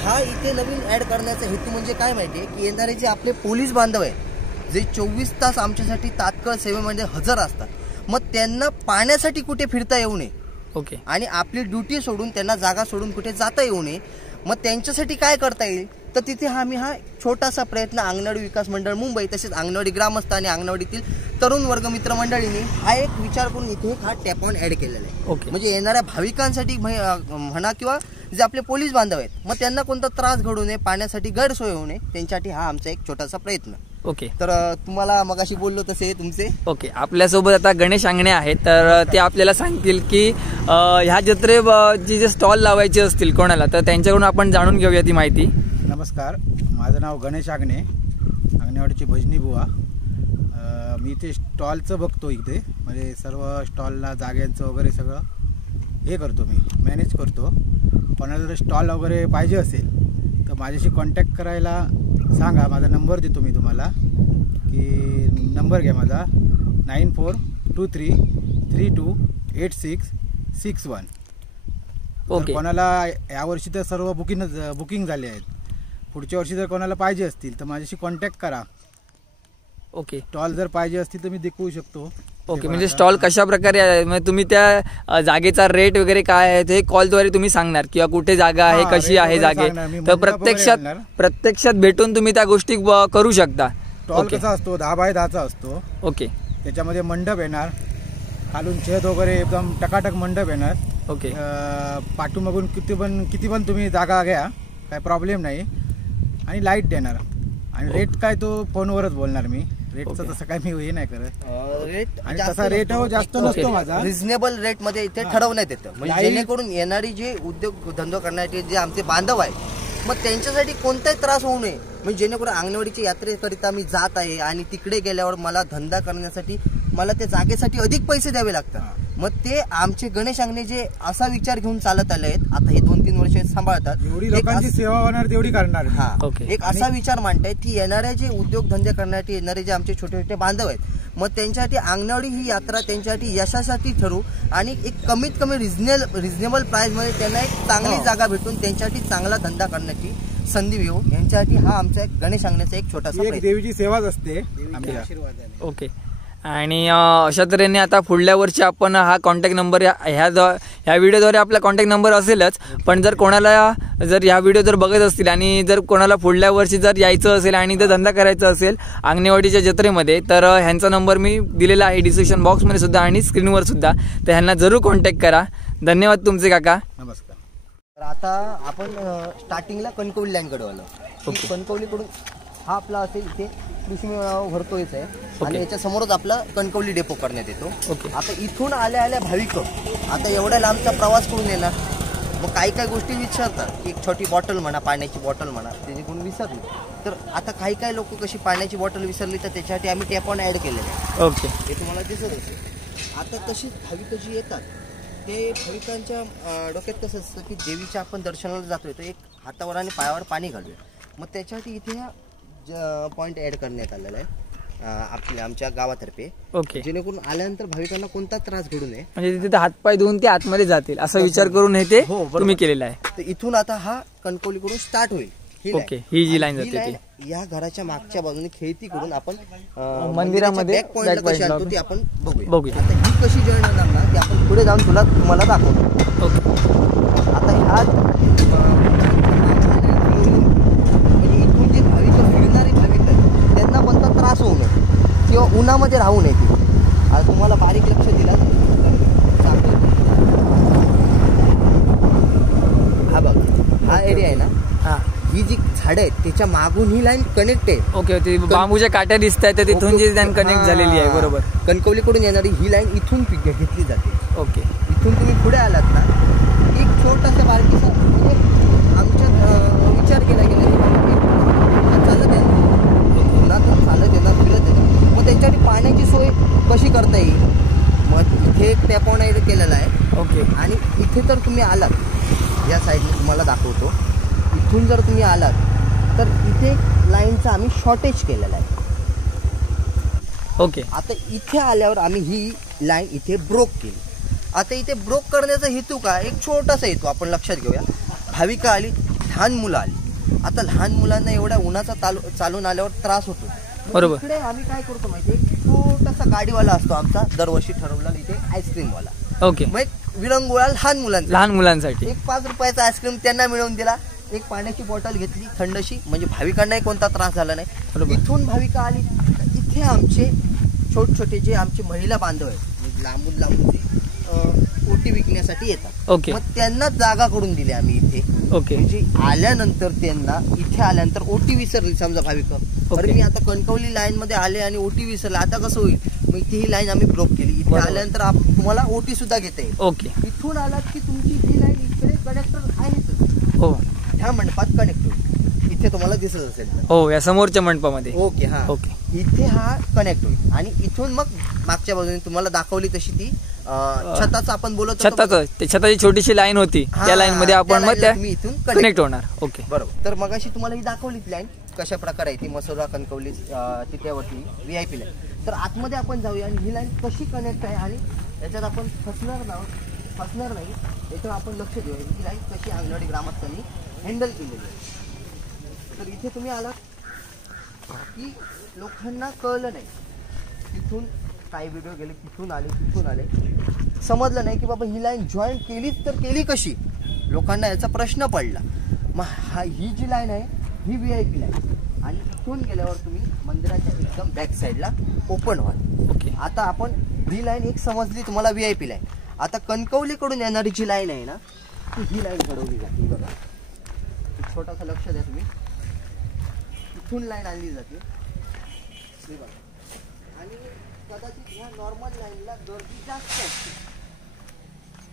हा इथे नवीन ऍड करण्याचा हेतू म्हणजे काय माहितीये की येणारे जे आपले पोलीस बांधव आहेत जे 24 तास आमच्यासाठी तात्काळ सेवेमध्ये हजर असतात, मग त्यांना पाण्यासाठी कुठे फिरता येऊ नये. ओके. आणि आपली ड्युटी सोडून त्यांना जागा सोडून कुठे जाता येऊ नये. मग त्यांच्यासाठी काय करता येईल, तर तिथे आम्ही हा छोटासा प्रयत्न अंगणवाडी विकास मंडळ मुंबई, तसेच अंगणवाडी ग्रामस्थ आणि अंगणवाडीतील तरुण वर्ग मित्रमंडळींनी हा एक विचार करून इथे हा टॅप ऑन ऍड केलेला आहे. ओके. म्हणजे येणाऱ्या भाविकांसाठी म्हणा किंवा जे आपले पोलीस बांधव आहेत, मग त्यांना कोणता त्रास घडू नये, पाण्यासाठी गैरसोय होऊ नये, त्यांच्यासाठी हा आमचा एक छोटासा प्रयत्न. ओके. तर तुम्हाला मगाशी बोललो तसे तुमचे. ओके. आपल्यासोबत आता गणेश आंगणे आहेत, तर ते आपल्याला सांगतील की ह्या जत्रेची जे स्टॉल लावायचे असतील कोणाला, तर त्यांच्याकडून आपण जाणून घेऊया ती माहिती. नमस्कार, माझं नाव गणेश आंगणे, अंगणवाडीची भजनी बुवा. मी इथे स्टॉलचं बघतो, इथे म्हणजे सर्व स्टॉलला जाग्यांचं वगैरे सगळं हे करतो, मी मॅनेज करतो. कोणाला जर स्टॉल वगैरे पाहिजे असेल तर माझ्याशी कॉन्टॅक्ट करायला सांगा. माझा नंबर देतो मी तुम्हाला, की नंबर घ्या माझा 9423328661. ओके. कोणाला यावर्षी तर सर्व बुकिंग झाले आहेत. पुढच्या वर्षी जर कोणाला पाहिजे असतील तर माझ्याशी कॉन्टॅक्ट करा. ओके. स्टॉल जर पाहिजे असतील तर मी देऊ शकतो. ओके. म्हणजे स्टॉल कशा प्रकारे आहे, म्हणजे तुम्ही त्या जागेचा रेट वगैरे काय आहे ते कॉलद्वारे तुम्ही सांगणार, किंवा कुठे जागा आहे, कशी आहे जागे, तर प्रत्यक्षात भेटून तुम्ही त्या गोष्टी करू शकता. स्टॉल कसा असतो, 10 बाय 10चा असतो. ओके. त्याच्यामध्ये मंडप येणार, खालून छत वगैरे एकदम टकाटक मंडप येणार. ओके. पाठीमागून किती पण तुम्ही जागा घ्या, काय प्रॉब्लेम नाही. आणि लाईट देणार. आणि रेट काय तो फोनवरच बोलणार मी. रेटचं तसं काय मी हे नाही करत. रेट आणि तसा रेट जास्त नसतो माझा. रिझनेबल रेट मध्ये इथे ठरवण्यात येतं, म्हणजे जेणेकरून येणारी जे उद्योग धंदा करण्याचे जे आमचे बांधव आहेत, मग त्यांच्यासाठी कोणताही त्रास होऊ नये. म्हणजे जेणेकरून अंगणवाडीच्या यात्रेकरिता मी जात आहे आणि तिकडे गेल्यावर मला धंदा करण्यासाठी मला त्या जागेसाठी अधिक पैसे द्यावे लागतात. मग ते आमचे गणेश आंगणे जे असा विचार घेऊन चालत आले आहेत, आता हे 2-3 वर्ष सांभाळतात, जेवढी लोकांची सेवा होणार तेवढी करणार. हा, एक असा विचार मांडतायत की येणाऱ्या जे उद्योगधंदे करण्यासाठी येणारे जे आमचे छोटे छोटे बांधव आहेत, मग त्यांच्यासाठी अंगणवाडी ही यात्रा त्यांच्यासाठी यशासाठी ठरू आणि एक कमीत कमी रिझनेबल प्राइस मध्ये त्यांना एक चांगली जागा भेटून त्यांच्यासाठी चांगला धंदा करण्याची संधी येऊ, यांच्यासाठी हा आमचा एक गणेश आंगण्याचा एक छोटासा देवीची सेवाच असते. ओके. आणि अशा तऱ्हेने आता पुढल्या वर्षी आपण हा कॉन्टॅक्ट नंबर ह्या व्हिडिओद्वारे आपला कॉन्टॅक्ट नंबर असेलच, पण जर कोणाला जर ह्या व्हिडिओ जर बघत असतील आणि जर कोणाला पुढल्या वर्षी जर यायचं असेल आणि जर धंदा करायचा असेल अंगणवाडीच्या जत्रेमध्ये, तर ह्यांचा नंबर मी दिलेला आहे डिस्क्रिप्शन बॉक्समध्ये सुद्धा आणि स्क्रीनवर सुद्धा, तर ह्यांना जरूर कॉन्टॅक्ट करा. धन्यवाद तुमचे काका. नमस्कार. तर आता आपण स्टार्टिंगला कणकवली लाईनकडे आलो. कणकवलीकडून हा आपला असेल इथे कृषी मेळावा भरतोयच आहे आणि याच्या समोरच आपला कणकवली डेपो करण्यात येतो. आता इथून आल्या भाविक आता एवढ्या लांबचा प्रवास करून येणार, मग काही गोष्टी विचारतात की एक छोटी बॉटल म्हणा, पाण्याची बॉटल म्हणा, त्याची कोण विसरली तर आता काही लोक कशी पाण्याची बॉटल विसरली तर त्याच्यासाठी आम्ही टॅप ऑन ऍड केलेलं आहे. ओके. हे तुम्हाला दिसत असेल. आता तशी भाविक जी येतात ते भाविकांच्या डोक्यात कसं असतं की देवीच्या आपण दर्शनाला जातोय तर एक हातावर आणि पायावर पाणी घालूया, मग त्याच्यासाठी इथे पॉइंट ऍड करण्यात आलेला आहे आमच्या गावातर्फे. ओके. जेणेकरून आल्यानंतर भाविकांना कोणता त्रास घडू नये, म्हणजे तिथे हातपाय धुवून ते आतमध्ये जातील असा विचार करून हे ते तुम्ही केलेलं आहे. तर इथून आता हा कणकवलीकडून स्टार्ट होईल. ओके. ही जी लाईन जाते ती या घराच्या मागच्या बाजूने खेळती करून आपण मंदिरामध्ये बॅक पॉइंटला कशी आणतो ते आपण बघूया. आता ही कशी जॉईन होणार ना ती आपण पुढे जाऊन तुम्हाला दाखवतो. ओके. आता ह्या इथून जे भाविक फिरणारे भाविक आहेत त्यांना कोणता त्रास होऊ नये किंवा उन्हामध्ये राहू नये. आता तुम्हाला बारीक लक्ष दिला सांगतो. हा बघ, हा एरिया आहे ना, ही जी झाडं आहेत त्याच्या मागून ही लाईन कनेक्ट आहे. ओके. ती बांबूच्या काट्या दिसत आहेत तर तिथून जी लाईन कनेक्ट झालेली आहे. बरोबर. कणकवलीकडून येणारी ही लाईन इथून घेतली जाते. ओके. इथून तुम्ही पुढे आलात ना, एक छोटासा बारकीसा म्हणजे आमच्या विचार केला गेला चालत आहे उन्हातून चालत येणार फिरत येणार, मग त्याच्यासाठी पाण्याची सोय कशी करता येईल, मग इथे एक टॅप ऑन केलेला आहे. ओके. आणि इथे तर तुम्ही आलात या साईडने तुम्हाला दाखवतो, इथून जर तुम्ही आलात तर इथे लाईनचा आम्ही शॉर्टेज केलेला आहे. ओके. आता इथे आल्यावर आम्ही ही लाईन इथे ब्रोक केली. आता इथे ब्रोक करण्याचा हेतू काय, एक छोटासा हेतू आपण लक्षात घेऊया. भाविका आली, लहान मुलं आली. आता लहान मुलांना एवढ्या उन्हाचा चालून आल्यावर त्रास होतो, बरोबर. इकडे आम्ही काय करतो माहिती, एक छोटासा गाडीवाला असतो आमचा दरवर्षी ठरवला इथे आईस्क्रीम वाला. ओके. मग एक विरंगुळा लहान मुलांसाठी एक 5 रुपयाचा आईस्क्रीम त्यांना मिळवून दिला. एक पाण्याची बॉटल घेतली थंडशी, म्हणजे भाविकांनाही कोणता त्रास झाला नाही. बरोबर. इथून भाविका आली, इथे आमचे छोटे जे आमचे महिला बांधव आहेत, लांबून ते ओटी विकण्यासाठी येतात. ओके. मग त्यांना जागा करून दिली आम्ही इथे. ओके. म्हणजे आल्यानंतर त्यांना इथे आल्यानंतर ओटी विसरली समजा भाविक, अरे मी आता कणकवली लाईन मध्ये आले आणि ओटी विसरले, आता कसं होईल, मग इथे ही लाईन आम्ही ब्लॉक केली. इथे आल्यानंतर तुम्हाला ओटी सुद्धा घेता येईल. ओके. इथून आलात की तुमची ही लाईन इकडे कनेक्टर आहेच. हो. ह्या मंडपात कनेक्ट होईल, इथे तुम्हाला दिसत असेल. हो, या समोरच्या मंडपामध्ये. ओके. हा. ओके. इथे हा कनेक्ट होईल आणि इथून मग मागच्या बाजूने तुम्हाला दाखवली तशी ती छताचं आपण बोलत होतो. छताची छोटीशी लाईन होती, त्या लाईन मध्ये आपण मग त्या इथून कनेक्ट होणार. ओके. बरोबर. तर मगाशी तुम्हाला ही दाखवली लाईन कशा प्रकारे आहे ती, मसोरा कणकवली तिच्यावरती VIP लाईन. तर आतमध्ये आपण जाऊया आणि ही लाईन कशी कनेक्ट आहे आणि याच्यात आपण फसणार नाही याच्यावर आपण लक्ष देऊया. ही लाईन कशी अंगणवाडी ग्रामस्थांनी हँडल केलेली आहे. तर इथे तुम्ही आलात की लोकांना कळलं नाही, तिथून काही व्हिडिओ गेले, तिथून आले, समजलं नाही की बाबा ही लाईन जॉईन केलीच तर केली कशी, लोकांना याचा प्रश्न पडला. मग ही जी लाईन आहे ही VIP लाईन आणि इथून गेल्यावर तुम्ही मंदिराच्या एकदम बॅक साईडला ओपन व्हाल. ओके. आता आपण ही लाईन एक समजली तुम्हाला VIP लाईन. आता कणकवलीकडून येणारी जी लाईन आहे ना, ही लाईन घडवली जाते. बघा, छोटासा लक्ष द्या तुम्ही, इथून लाईन आणली जाते. आणि कदाचित ह्या नॉर्मल लाईनला गर्दी जास्त असते.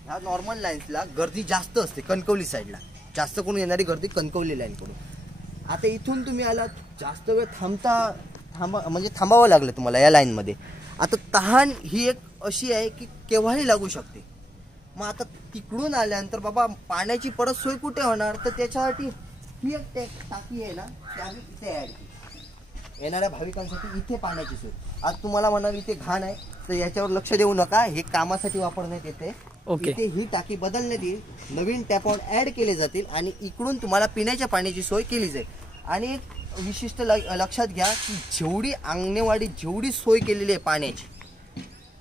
ह्या नॉर्मल लाईन्सला गर्दी जास्त असते कणकवली साईडला, जास्त करून येणारी गर्दी कणकवली लाईन कडून. आता इथून तुम्ही आलात, जास्त वेळ थांबावं लागलं तुम्हाला या लाईनमध्ये. आता तहान ही एक अशी आहे की केव्हाही लागू शकते. मग आता तिकडून आल्यानंतर बाबा पाण्याची परत सोय कुठे होणार, तर त्याच्यासाठी ही एक टाकी आहे ना, ती आम्ही इथे ऍड केली येणाऱ्या भाविकांसाठी. इथे पाण्याची सोय. आज तुम्हाला म्हणाल इथे घाण आहे, तर याच्यावर लक्ष देऊ नका, हे कामासाठी वापरण्यात येते. ओके. इथे ही टाकी बदलण्यात येईल, नवीन टॅपॉन ऍड केले जातील आणि इकडून तुम्हाला पिण्याच्या पाण्याची सोय केली जाईल. आणि एक विशिष्ट लक्षात घ्या की जेवढी अंगणवाडी जेवढी सोय केलेली आहे पाण्याची,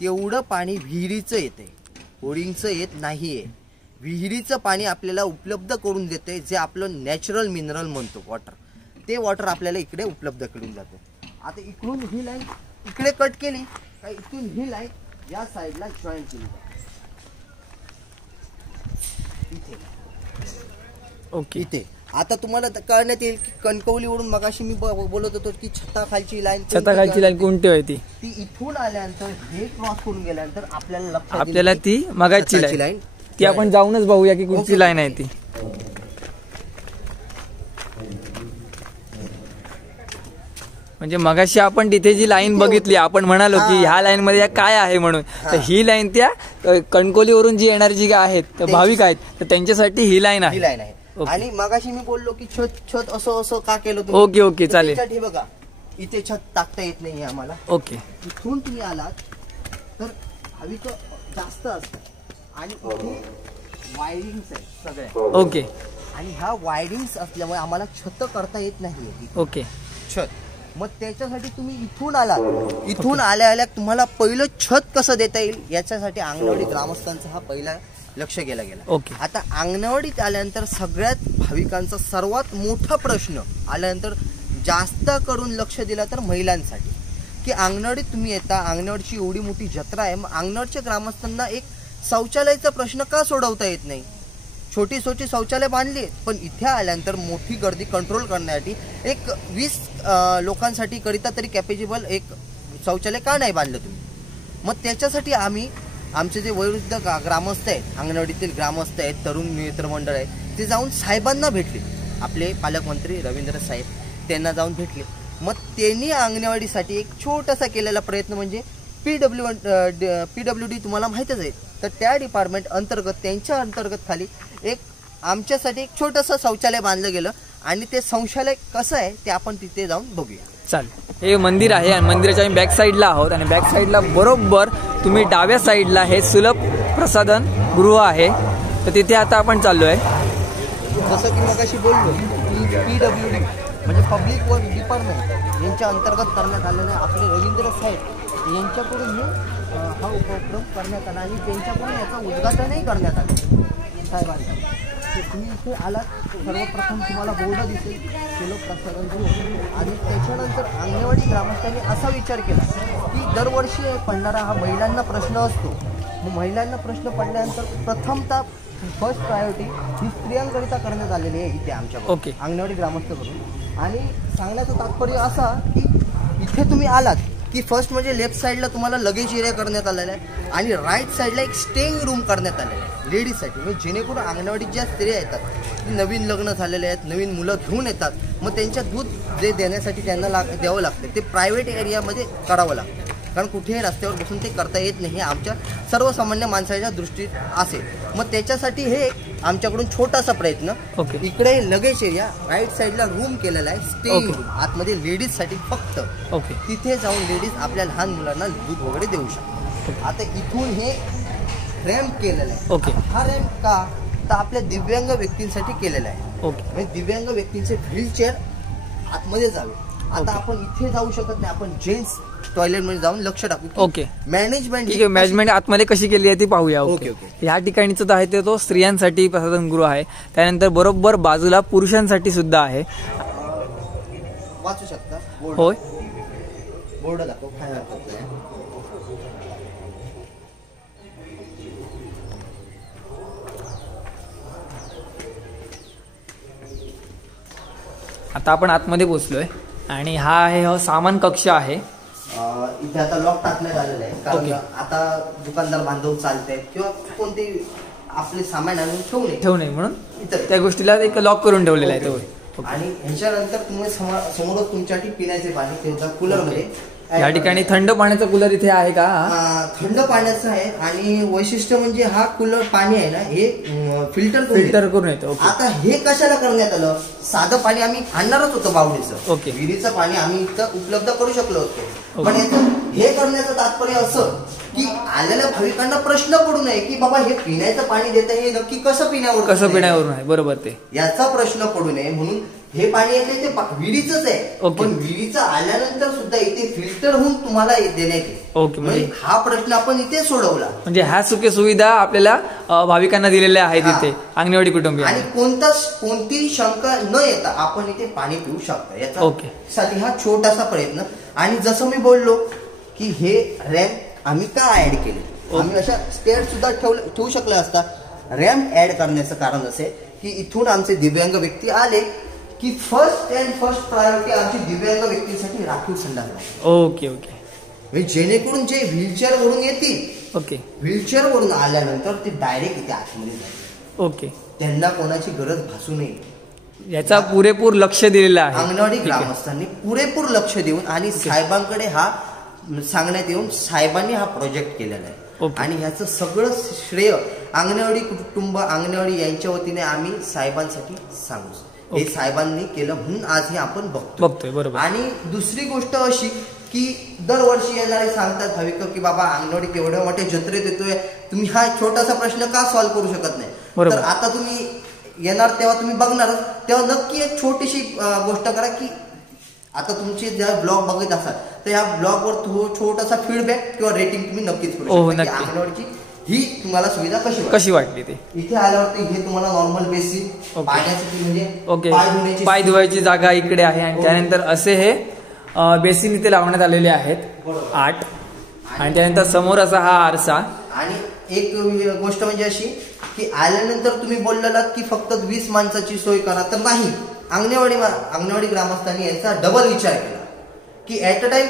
तेवढं पाणी विहिरीचं येते, बोरिंगचं येत नाहीये. विहिरीचं पाणी आपल्याला उपलब्ध करून देते, जे आपलं नॅचरल मिनरल म्हणतो वॉटर, ते वॉटर आपल्याला इकडे उपलब्ध करून जातं. आता इकडून ही लाईन इकडे कट केली का, इथून ही लाईन या साईडला जॉईन केली जाते. ओके. इथे आता तुम्हाला कळण्यात येईल की कणकवलीवरून मगाशी मी बोलत होतो की छताखालची लाईन कोणती आहे ती इथून आल्यानंतर हे क्रॉस करून गेल्यानंतर आपल्याला ती मगाची लाईन ती आपण जाऊनच बघूया की कोणती लाईन आहे ती. म्हणजे मगाशी आपण तिथे जी लाईन बघितली, आपण म्हणालो की ह्या लाईन मध्ये काय आहे म्हणून, तर ही लाईन त्या कणकोलीवरून जी येणारी जी आहेत भाविक आहेत, तर त्यांच्यासाठी ही लाईन आहे. आणि मगाशी मी बोललो की छत असं का केलं तुम्ही. ओके ओके चालेल. हे बघा, इथे छत टाकता येत नाही आम्हाला. ओके. इथून तुम्ही आलात तर भाविक जास्त असतात आणि वायरिंग्स आहेत सगळ्या. ओके. आणि ह्या वायरिंग्स असल्यामुळे आम्हाला छत करता येत नाही. ओके. छत, मग त्याच्यासाठी तुम्ही इथून आलात, इथून आल्या तुम्हाला पहिलं छत कसं देता येईल याच्यासाठी अंगणवाडी ग्रामस्थांचा हा पहिला लक्ष केला गेला. ओके. आता अंगणवाडीत आल्यानंतर सगळ्यात भाविकांचा सर्वात मोठा प्रश्न आल्यानंतर जास्त करून लक्ष दिला तर महिलांसाठी, की अंगणवाडीत तुम्ही येता, अंगणवाडीची एवढी मोठी जत्रा आहे, मग अंगणवाडीच्या ग्रामस्थांना एक शौचालयाचा प्रश्न का सोडवता येत नाही. छोटी छोटी शौचालय बांधली, पण इथे आल्यानंतर मोठी गर्दी कंट्रोल करण्यासाठी एक 20 लोकांसाठी करिता तरी कॅपेबल एक शौचालय का नाही बांधलं तुम्ही. मग त्याच्यासाठी आम्ही आमचे जे वयोवृद्ध ग्रामस्थ आहेत, अंगणवाडीतील ग्रामस्थ आहेत, तरुण मित्रमंडळ आहे, ते जाऊन साहेबांना भेटले, आपले पालकमंत्री रवींद्र साहेब त्यांना जाऊन भेटले. मग त्यांनी अंगणवाडीसाठी एक छोटासा केलेला प्रयत्न म्हणजे PWD तुम्हाला माहितच आहे, तर त्या डिपार्टमेंट अंतर्गत त्यांच्या अंतर्गत खाली एक आमच्यासाठी एक छोटंसं शौचालय बांधलं गेलं आणि ते शौचालय कसं आहे ते आपण तिथे जाऊन बघूया. चालेल. हे मंदिर आहे आणि मंदिराच्या आम्ही बॅक साईडला आहोत आणि बॅक साईडला बरोबर तुम्ही डाव्या साईडला हे सुलभ प्रसाधन गृह आहे, तर तिथे आता आपण चाललो आहे. जसं की मगाशी बोललो PWD म्हणजे पब्लिक वर्क डिपार्टमेंट, यांच्या अंतर्गत करण्यात आलेलं आहे. आपले रवींद्र साहेब यांच्याकडून हा उपक्रम करण्यात आला आणि त्यांच्याकडून याचं उद्घाटनही करण्यात आलं साहेबांचं. तुम्ही इथे आलात सर्वप्रथम तुम्हाला बोर्ड दिसेल सेलो प्रसारण आणि त्याच्यानंतर अंगणवाडी ग्रामस्थांनी असा विचार केला की दरवर्षी पडणारा हा महिलांना प्रश्न असतो. मग महिलांना प्रश्न पडल्यानंतर प्रथमतः फर्स्ट प्रायोरिटी ही स्त्रियांकरिता करण्यात आलेली आहे इथे आमच्या अंगणवाडी ग्रामस्थकडून. आणि सांगण्याचं तात्पर्य असा की इथे तुम्ही आलात की फर्स्ट म्हणजे लेफ्ट साईडला तुम्हाला लगेज एरिया करण्यात आलेला आहे आणि राईट साईडला एक स्टेइंग रूम करण्यात आलेला आहे लेडीजसाठी. म्हणजे जेणेकरून अंगणवाडीत ज्या स्त्रिया येतात नवीन लग्न झालेले आहेत, नवीन मुलं घेऊन येतात, मग त्यांच्या दूध जे देण्यासाठी त्यांना द्यावं लागतं ते प्रायव्हेट एरियामध्ये करावं लागतं. कारण कुठेही रस्त्यावर बसून ते करता येत नाही, आमच्या सर्वसामान्य माणसाच्या दृष्टीत असेल. मग त्याच्यासाठी हे आमच्याकडून छोटासा प्रयत्न. इकडे लगेज एरिया राईट साईडला रूम केलेला आहे स्टेइंग रूम आतमध्ये लेडीजसाठी फक्त. तिथे जाऊन लेडीज आपल्या लहान मुलांना दूध वगैरे देऊ शकतात. आता इथून हे रॅम्प केलेलं आहे. हा रॅम्प का तर आपल्या दिव्यांग व्यक्तींसाठी केलेला आहे. म्हणजे दिव्यांग व्यक्तींचे व्हीलचेअर आतमध्ये जावे. आता आपण इथे जाऊ शकत नाही, आपण जेंट्स टॉयलेट मध्ये जाऊन लक्ष टाकू. मॅनेजमेंट आतमध्ये कशी केली आहे ती पाहूया. या ठिकाणीच आहे ते तो स्त्रियांसाठी प्रसाधनगृह आहे. त्यानंतर बरोबर बाजूला पुरुषांसाठी सुद्धा आहे. वाचू शकता होय बोर्ड दाखव. आता आपण आतमध्ये पोहोचलोय आणि हा आहे सामान कक्ष आहे. इथे आता लॉक टाकण्यात आलेलं आहे कारण आता दुकानदार बांधव चालतायत किंवा कोणते आपले सामान आणून ठेवू नये म्हणून त्या गोष्टीला एक लॉक करून ठेवलेला आहे. आणि ह्याच्यानंतर तुम्ही समोरच तुमच्यासाठी पिण्याचे पाणी ठेवता कूलर मध्ये. या ठिकाणी थंड पाण्याचा कूलर इथे आहे का? थंड पाण्याचं आहे आणि वैशिष्ट्य म्हणजे हा कूलर पाणी आहे ना हे फिल्टर करून येतो. आता हे कशाला करण्यात आलं? साधं पाणी आम्ही आणणारच होतं बावडीचं, विहिरीचं पाणी आम्ही इथं उपलब्ध करू शकलो होतो. पण हे करण्याचं तात्पर्य असं की आलेल्या भाविकांना प्रश्न पडू नये की बाबा हे पिण्याचं पाणी देतं हे नक्की कसं पिण्यावरून आहे. बरोबर ते याचा प्रश्न पडू नये म्हणून हे पाणी येते ते विहिरीच आहे. पण विहिरीचं आल्यानंतर सुद्धा इथे फिल्टर होऊन तुम्हाला देण्यात येते. म्हणजे हा प्रश्न आपण इथे सोडवला. म्हणजे ह्या सुखे सुविधा आपल्याला भाविकांना दिलेल्या आहेत इथे अंगणवाडी कुटुंबीय. आणि कोणतीही शंका न येता आपण इथे पाणी पिऊ शकता यासाठी हा छोटासा प्रयत्न. आणि जसं मी बोललो की हे रॅम्प आम्ही का ऍड केले, आम्ही अशा स्टेअर सुद्धा ठेवू शकला असता. रॅम्प ऍड करण्याचं कारण असे की इथून आमचे दिव्यांग व्यक्ती आले की फर्स्ट प्रायोरिटी आमची दिव्यांग व्यक्तींसाठी राखीव संडास. जेणेकरून जे व्हीलचेअर वरून येतील व्हीलचेअर वरून आल्यानंतर ते डायरेक्ट इथे आतमध्ये जाईल. त्यांना कोणाची गरज भासू नये याचा पुरेपूर लक्ष दिलेलं आहे अंगणवाडी ग्रामस्थांनी. पुरेपूर लक्ष देऊन आणि साहेबांकडे हा सांगण्यात येऊन साहेबांनी हा प्रोजेक्ट केलेला आहे. आणि ह्याचं सगळं श्रेय अंगणवाडी कुटुंब अंगणवाडी यांच्या वतीने आम्ही साहेबांसाठी सांगू. हे साहेबांनी केलं म्हणून आज हे आपण बघतोय. बरोबर. आणि दुसरी गोष्ट अशी की दरवर्षी येणारे सांगतात भाविक की बाबा अंगणवाडीत एवढ्या मोठ्या जत्रेत येतोय, तुम्ही हा छोटासा प्रश्न का सॉल्व्ह करू शकत नाही. तर आता तुम्ही येणार तेव्हा तुम्ही बघणार तेव्हा नक्की एक छोटीशी गोष्ट करा की आता तुमचे जेव्हा ब्लॉग बघत असाल तर या ब्लॉगवर छोटासा फीडबॅक किंवा रेटिंग तुम्ही नक्कीच करू शकता. अंगणवाडीची ही तुम्हाला सुविधा कशी वाटली ते. इथे आल्यावरती हे तुम्हाला नॉर्मल बेसिक पाण्यासाठी म्हणजे पाय धुवायची जागा इकडे आहे. आणि त्यानंतर असे हे बेसिन इथे लावण्यात आलेले आहेत 8. आणि त्यानंतर समोर असा हा आरसा. आणि एक गोष्ट म्हणजे अशी की आल्यानंतर तुम्ही बोललात की फक्त 20 माणसाची सोय करा, तर नाही. अंगणवाडी ग्रामस्थांनी याचा डबल विचार केला की ऍट अ टाइम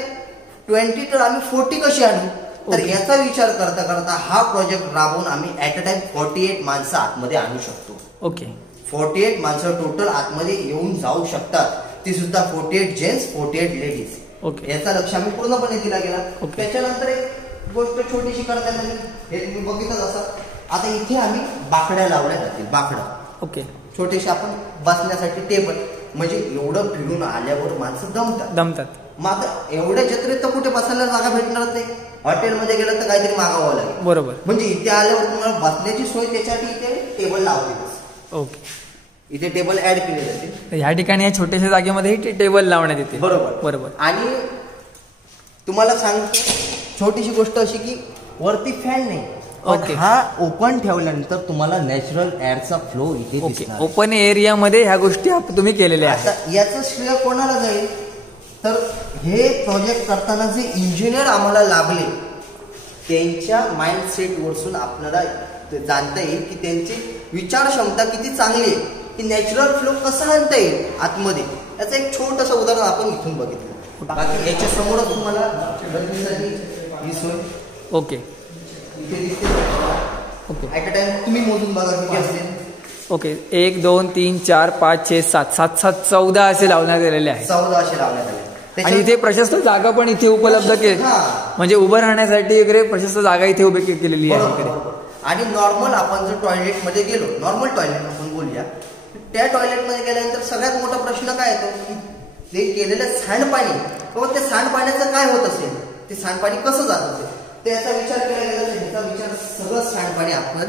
20 तर आम्ही 40 कशी आणू. तर याचा विचार करता करता हा प्रोजेक्ट राबवून आम्ही ऍट अ टाइम 48 माणसं आतमध्ये आणू शकतो. 48 माणसं टोटल आतमध्ये येऊन जाऊ शकतात. ती सुद्धा 48 जेंट्स 48 लेडीज. याचा लक्ष आम्ही पूर्णपणे दिला गेला. त्याच्यानंतर एक गोष्ट छोटीशी करताना हे तुम्ही बघितच असाल. आता इथे आम्ही बाकड्या लावल्या जातील. बाकडं छोटेसे आपण बसण्यासाठी टेबल. म्हणजे एवढं फिरून आल्यावर माणसं दमतात. मग आता एवढ्या जत्रेत तर कुठे बसायला जागा भेटणार नाही. हॉटेलमध्ये गेलं तर काहीतरी मागावं लागेल. बरोबर. म्हणजे इथे आल्यावर तुम्हाला बसण्याची सोय त्याच्यासाठी इथे टेबल लावली. इथे टेबल ऍड केले जाते. तर ह्या ठिकाणी या छोट्याशा जागेमध्ये टेबल लावण्यात येते. बरोबर. आणि तुम्हाला सांगतो छोटीशी गोष्ट अशी की वरती फॅन नाही. ओके. हा ओपन ठेवल्यानंतर तुम्हाला नॅचरल एअरचा फ्लो इथे दिसणार. ओपन एरियामध्ये ह्या गोष्टी तुम्ही केलेल्या आहेत. आता याचं श्रेय कोणाला जाईल तर हे प्रोजेक्ट करताना जे इंजिनियर आम्हाला लाभले त्यांच्या माइंडसेट वरसून आपल्याला जाणता येईल की त्यांची विचार क्षमता किती चांगली आहे की नॅचरल फ्लो कसा आणता येईल आतमध्ये. याचं एक छोटंसं उदाहरण आपण इथून बघितलं. बाकी याच्या समोरच तुम्हाला गर्दीसाठी ही सोय. ओके इथे दिसते. ओके. ऍट अ टाइम तुम्ही मोजून बघा किती असेल. ओके 1 2 3 4 5 6 7 7 7 14 असे लावण्यात आलेले आहेत. 14 असे लावण्यात आले. आणि इथे प्रशस्त जागा पण इथे उपलब्ध केली. म्हणजे उभं राहण्यासाठी वगैरे प्रशस्त जागा इथे उभी केलेली आहे. आणि नॉर्मल आपण जर टॉयलेटमध्ये गेलो, नॉर्मल टॉयलेट आपण बोलूया, त्या टॉयलेटमध्ये गेल्यानंतर सगळ्यात मोठा प्रश्न काय येतो की ते केलेलं सांडपाणी किंवा त्या सांडपाण्याचं काय होत असेल, ते सांडपाणी कसं जात असेल, त्याचा विचार केला गेला तर ह्याचा विचार सगळं सांडपाणी आपण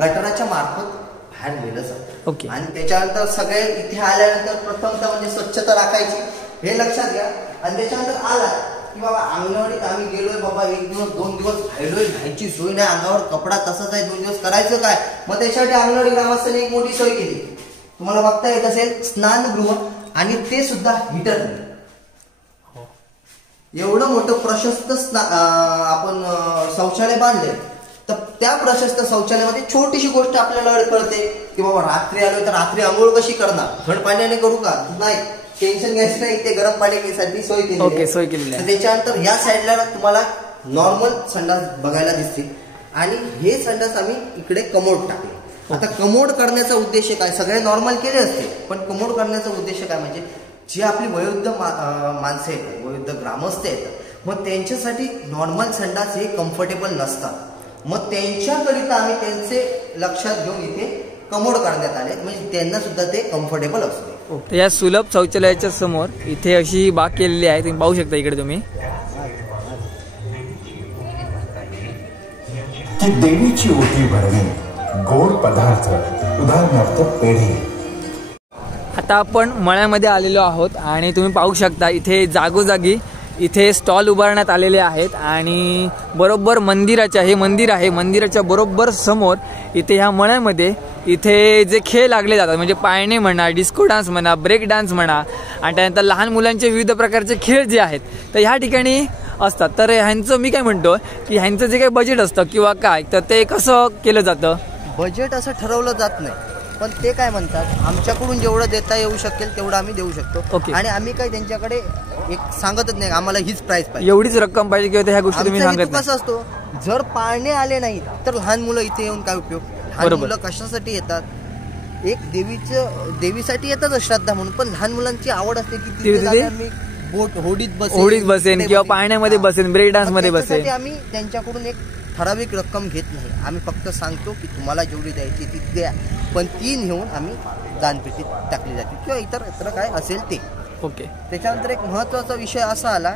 गटाराच्या मार्फत बाहेर गेलं जातं. ओके. आणि त्याच्यानंतर सगळे इथे आल्यानंतर प्रथमतः म्हणजे स्वच्छता राखायची हे लक्षात घ्या. आणि त्याच्यानंतर आला की बाबा अंगणवाडीत आम्ही गेलोय बाबा 1 दिवस 2 दिवस राहिलोय, राहायची सोय नाही, अंगावर कपडा तसाच आहे, 2 दिवस करायचं काय. मग त्याच्यासाठी अंगणवाडी ग्रामस्थांनी एक मोठी सोय केली. तुम्हाला बघता येत असेल स्नानगृह आणि ते सुद्धा हिटर. एवढं मोठं प्रशस्त आपण शौचालय बांधले. तर त्या प्रशस्त शौचालयामध्ये छोटीशी गोष्ट आपल्याला कळते की बाबा रात्री आलोय तर रात्री आंघोळ कशी करणार, थंड पाण्याने करू का, नाही टेन्शन घ्यायचं नाही, ते गरम पाण्यासाठी सोय केली. ओके, सोय केलेली आहे. त्याच्यानंतर या साईडला तुम्हाला नॉर्मल संडास बघायला दिसतील. आणि हे संडास आम्ही इकडे कमोड टाकले. आता कमोड करण्याचा उद्देश काय, सगळे नॉर्मल केले असते पण कमोड करण्याचा उद्देश काय म्हणजे जी आपली वयोवृद्ध माणसं आहेत, वयोवृद्ध ग्रामस्थ आहेत, मग त्यांच्यासाठी नॉर्मल संडास हे कम्फर्टेबल नसतात. मग त्यांच्याकरिता आम्ही त्यांचे लक्षात घेऊन इथे कमोड करण्यात आले म्हणजे त्यांना सुद्धा ते कम्फर्टेबल असते. तर या सुलभ शौचालयाच्या समोर इथे अशी बाग केलेली आहे, तुम्ही पाहू शकता इकडे तुम्ही. देवीची ओटी भरणे, गोड पदार्थ उदाहरणार्थ पेढे. आता आपण मळ्यामध्ये आलेलो आहोत आणि तुम्ही पाहू शकता इथे जागोजागी इथे स्टॉल उभारण्यात आलेले आहेत. आणि बरोबर मंदिराच्या, हे मंदिर आहे, मंदिराच्या बरोबर समोर इथे ह्या मळ्यामध्ये इथे जे खेळ लागले जातात म्हणजे पाळणे म्हणा, डिस्को डान्स म्हणा, ब्रेक डान्स म्हणा, आणि त्यानंतर लहान मुलांचे विविध प्रकारचे खेळ जे आहेत तर ह्या ठिकाणी असतात. तर ह्यांचं मी काय म्हणतो की ह्यांचं जे काही बजेट असतं किंवा काय तर ते कसं केलं जातं. बजेट असं ठरवलं जात नाही पण ते काय म्हणतात आमच्याकडून जेवढं देता येऊ शकेल तेवढं आम्ही देऊ शकतो. ओके. आणि आम्ही काय त्यांच्याकडे एक सांगतच नाही आम्हाला हीच प्राइस पाहिजे, एवढीच रक्कम पाहिजे किंवा ह्या गोष्टी तुम्ही सांगत कसं असतो. जर पाळणे आले नाही तर लहान मुलं इथे येऊन काय उपयोग. लहान मुलं कशासाठी येतात, एक देवीसाठी येतात श्रद्धा म्हणून, पण लहान मुलांची आवड असते की मी बोट होडीत बसेन किंवा पाळण्यामध्ये बसेन, ब्रेक डान्स मध्ये बसेन. आम्ही त्यांच्याकडून एक ठराविक रक्कम घेत नाही. आम्ही फक्त सांगतो की तुम्हाला जेवढी द्यायची ती द्या, पण ती नेऊन आम्ही दानपेटीत टाकली जाते किंवा इतर काय असेल ते. ओके. त्याच्यानंतर एक महत्त्वाचा विषय असा आला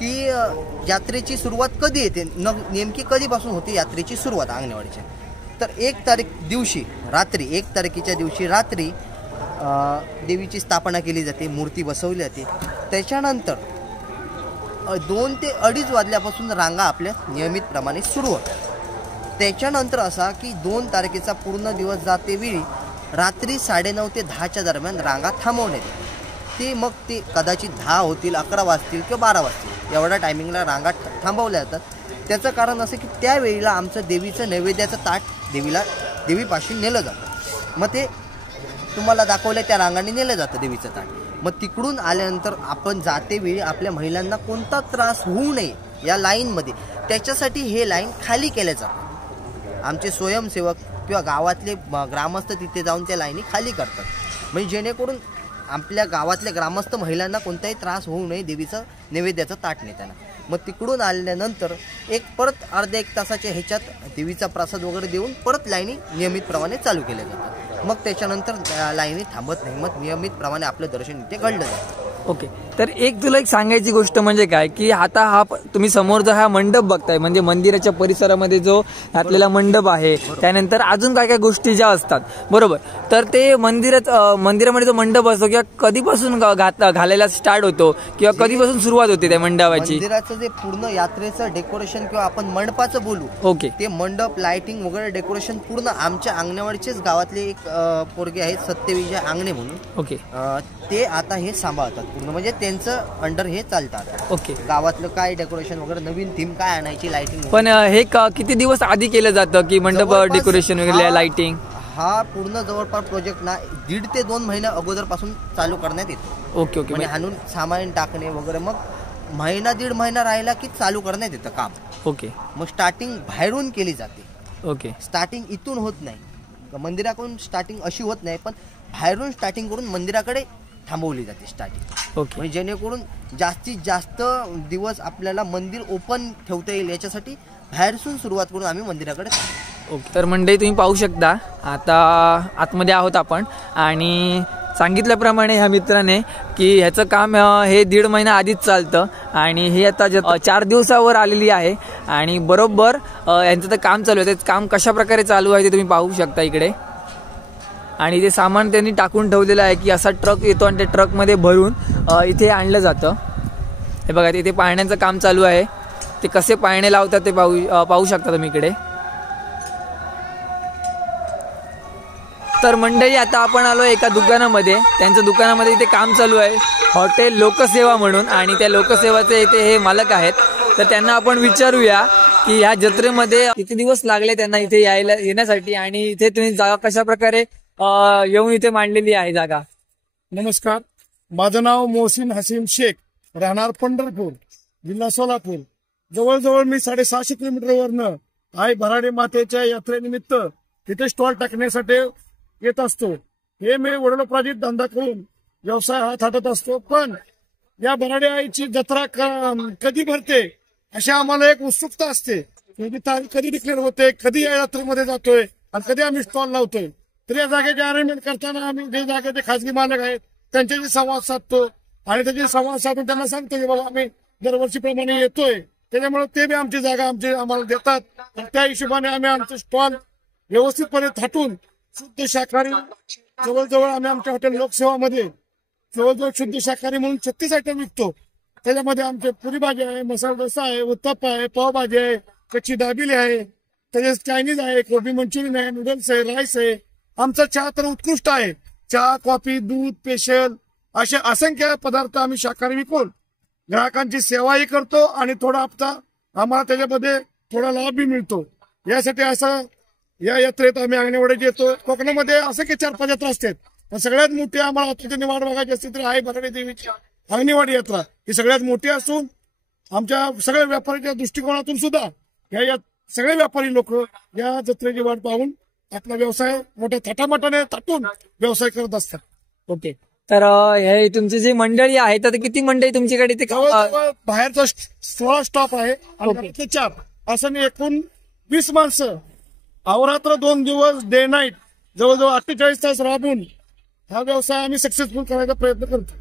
की यात्रेची सुरुवात कधी येते, नेमकी कधीपासून होते यात्रेची सुरुवात अंगणवाडीच्या. तर 1 तारखेच्या दिवशी रात्री देवीची स्थापना केली जाते, मूर्ती बसवली जाते. त्याच्यानंतर 2 ते 2:30 वाजल्यापासून रांगा आपल्या नियमितप्रमाणे सुरू होतात. त्याच्यानंतर असा की 2 तारखेचा पूर्ण दिवस जाते वेळी रात्री 9:30 ते 10च्या दरम्यान रांगा थांबवण्यात येते. ते मग ते कदाचित 10 होतील, 11 वाजतील किंवा 12 वाजतील, एवढ्या टायमिंगला रांगा थांबवल्या जातात. त्याचं कारण असं की त्यावेळीला आमचं देवीचं नैवेद्याचं ताट देवीपाशी नेलं जातं. मग ते तुम्हाला दाखवलं त्या रांगाने नेलं जातं देवीचं ताट. मग तिकडून आल्यानंतर आपण जातेवेळी आपल्या महिलांना कोणता त्रास होऊ नये या लाईनमध्ये, त्याच्यासाठी हे लाईन खाली केल्या जातात. आमचे स्वयंसेवक किंवा गावातले ग्रामस्थ तिथे जाऊन त्या लाईनी खाली करतात म्हणजे जेणेकरून आपल्या गावातल्या ग्रामस्थ महिलांना कोणताही त्रास होऊ नये देवीचं नैवेद्याचं ताट नेताना. मग तिकडून आल्यानंतर परत अर्ध्या 1 तासाच्या ह्याच्यात देवीचा प्रसाद वगैरे देऊन परत लाईनी नियमितप्रमाणे चालू केल्या जातात. मग त्याच्यानंतर लाईनी थांबत नाही, मग नियमितप्रमाणे आपलं दर्शन इथे घडलं जातं. ओके. तर एक तुला एक सांगायची गोष्ट म्हणजे काय की आता हा तुम्ही समोर जो हा मंडप बघताय म्हणजे मंदिराच्या परिसरामध्ये जो घातलेला मंडप आहे, त्यानंतर अजून काय काय गोष्टी ज्या असतात बरोबर, तर ते मंदिरामध्ये जो मंडप असतो किंवा कधीपासून घालायला स्टार्ट होतो किंवा कधीपासून सुरुवात होते त्या मंडपाची? मंदिराचं जे पूर्ण यात्रेचं डेकोरेशन किंवा आपण मंडपाचं बोलू, ओके, ते मंडप लाइटिंग वगैरे डेकोरेशन पूर्ण आमच्या अंगणवाडीचेच गावातले एक पोरगे आहेत सत्यविजय अंगणे म्हणून, ओके, ते आता हे सांभाळतात पूर्ण, म्हणजे त्यांचं अंडर हे चालतात. ओके. गावातलं काय डेकोरेशन वगैरे नवीन थीम काय आणायची लाइटिंग. पण हे किती दिवस आधी केलं जातं की मंडप डेकोरेशन वगैरे लाइटिंग? हा पूर्ण जवळपास प्रोजेक्ट ना 1.5 ते 2 महिने अगोदर पासून चालू करण्यात येतो. Okay okay. म्हणजे आणून सामान टाकणे वगैरे, मग महिना 1.5 महिना राहिला की चालू करण्यात येतं काम. ओके. मग स्टार्टिंग बाहेरून केली जाते. ओके. स्टार्टिंग इथून होत नाही, मंदिराकडून स्टार्टिंग अशी होत नाही, पण बाहेरून स्टार्टिंग करून मंदिराकडे थांबवली जाते स्टार्टिंग. ओके. म्हणजे जेणेकरून जास्तीत जास्त दिवस आपल्याला मंदिर ओपन ठेवता येईल याच्यासाठी बाहेरसून सुरुवात करून आम्ही मंदिराकडे. ओके. तर मंडळी तुम्ही पाहू शकता आता आतमध्ये आहोत आपण, आणि सांगितल्याप्रमाणे ह्या मित्राने की ह्याचं काम हे 1.5 महिना आधीच चालतं आणि हे आता 4 दिवसावर आलेली आहे आणि बरोबर यांचं तर काम चालू आहे. ते काम कशा प्रकारे चालू आहे ते तुम्ही पाहू शकता इकडे. आणि ते सामान त्यांनी टाकून ठेवलेलं आहे की असा ट्रक येतो आणि त्या ट्रकमध्ये भरून इथे आणलं जातं. हे बघा तिथे पाळण्याचं काम चालू आहे. ते कसे पाळणे लावतात ते पाहू शकता तुम्ही इकडे. तर मंडळी आता आपण आलो एका दुकानामध्ये. त्यांच्या दुकानामध्ये इथे काम चालू आहे हॉटेल लोकसेवा म्हणून, आणि त्या लोकसेवाचे इथे हे मालक आहेत. तर त्यांना आपण विचारूया की ह्या जत्रेमध्ये किती दिवस लागले त्यांना इथे येण्यासाठी, आणि इथे तुम्ही जागा कशा प्रकारे येऊन इथे मांडलेली आहे जागा. नमस्कार, माझं नाव मोहसिन हसीम शेख, राहणार पंढरपूर, जिल्हा सोलापूर. जवळजवळ मी 750 किलोमीटरवरनं आई भराडे मातेच्या यात्रेनिमित्त तिथे स्टॉल टाकण्यासाठी येत असतो. हे मी वडिलोपार्जित धंदा करून व्यवसाय हात हातात असतो. पण या भराडे आईची जत्रा कधी भरते अशी आम्हाला एक उत्सुकता असते. तारीख कधी डिक्लेअर होते, कधी या यात्रेमध्ये जातोय आणि कधी आम्ही स्टॉल लावतोय. तर या जागेचे अरेंजमेंट करताना आम्ही जे जागेचे खासगी मालक आहेत त्यांच्याशी संवाद साधतो आणि त्याचे संवाद साधून त्यांना सांगतो की बाबा आम्ही दरवर्षीप्रमाणे येतोय. त्याच्यामुळे ते बी आमची जागा आम्हाला देतात. त्या हिशोबाने आम्ही आमचे स्टॉल व्यवस्थितपणे थाटून शुद्ध शाकाहारी, जवळजवळ आम्ही आमच्या हॉटेल लोकसेवामध्ये जवळजवळ शुद्ध शाकाहारी म्हणून 36 आयटम विकतो. त्याच्यामध्ये आमचे पुरी भाजी आहे, मसाला डोसा आहे, उत्तप्पा आहे, पावभाजी आहे, कच्ची दाबिली आहे, त्याच्यात चायनीज आहे, कोबी मंचुरियन आहे, नूडल्स आहे, राईस आहे. आमचा चहा तर उत्कृष्ट आहे. चहा, कॉफी, दूध, स्पेशल असे असंख्य पदार्थ आम्ही शाकाहारी विकून ग्राहकांची सेवाही करतो आणि थोडा हप्ता आम्हाला त्याच्यामध्ये थोडा लाभ बी मिळतो. यासाठी असं या यात्रेत आम्ही अंगणेवाडीत येतो. कोकणामध्ये असं की 4-5 यात्रा असतात, पण सगळ्यात मोठी आम्हाला आताची वाट बघायची असते तर आई भराडे देवीची अंगणेवाडी यात्रा ही सगळ्यात मोठी असून आमच्या सगळ्या व्यापाऱ्याच्या दृष्टिकोनातून सुद्धा या सगळे व्यापारी लोक या जत्रेची वाट पाहून आपला व्यवसाय मोठ्या थाटामाटाने थाटून व्यवसाय करत असतात. ओके. तर हे तुमची जी मंडळी आहे तर किती मंडळी तुमच्याकडे इथे? बाहेरचा 16 स्टॉप आहे आणि 4 असं मी एकूण 20 माणसं अवरात्र 2 दिवस डे नाईट जवळजवळ 48 तास राबून हा व्यवसाय आम्ही सक्सेसफुल करायचा प्रयत्न करतो.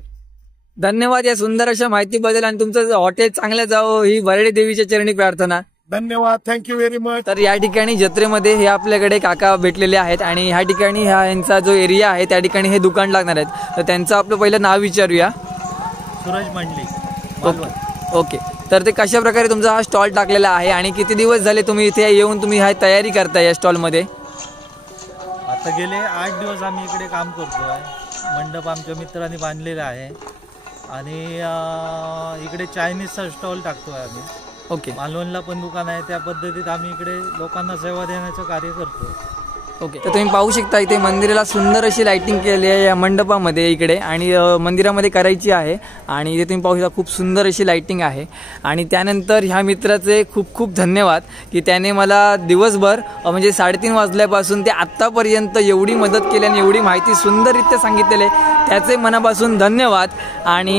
धन्यवाद या सुंदर अशा माहितीबद्दल, आणि तुमचं हॉटेल चांगलं जावं ही भराडे देवीच्या चरणी प्रार्थना. धन्यवाद, थँक्यू व्हेरी मच. तर या ठिकाणी जत्रेमध्ये हे आपल्याकडे काका भेटलेले आहेत आणि ह्या ठिकाणी यांचा जो एरिया आहे त्या ठिकाणी हे दुकान लागणार आहेत. तर त्यांचं आपलं पहिलं नाव विचारूया. सूरज मंडले. ओके. तर ते कशा प्रकारे तुमचा हा स्टॉल टाकलेला आहे आणि किती दिवस झाले तुम्ही इथे येऊन तुम्ही हा तयारी करताय या स्टॉलमध्ये? आता गेले 8 दिवस आम्ही इकडे काम करतोय. मंडप आमच्या मित्रांनी बांधलेला आहे आणि इकडे चायनीजचा स्टॉल टाकतोय आम्ही. ओके. मालवणला पण दुकान आहे. त्या पद्धतीत आम्ही इकडे लोकांना सेवा देण्याचं कार्य करतो. ओके. तर तुम्ही पाहू शकता इथे मंदिराला सुंदर अशी लाइटिंग केली आहे या मंडपामध्ये इकडे, आणि मंदिरामध्ये करायची आहे. आणि इथे तुम्ही पाहू शकता खूप सुंदर अशी लाइटिंग आहे. आणि त्यानंतर ह्या मित्राचे खूप खूप धन्यवाद की त्याने मला दिवसभर म्हणजे 3:30 वाजल्यापासून ते आत्तापर्यंत एवढी मदत केली आणि एवढी माहिती सुंदररित्या सांगितलेली, त्याचे मनापासून धन्यवाद. आणि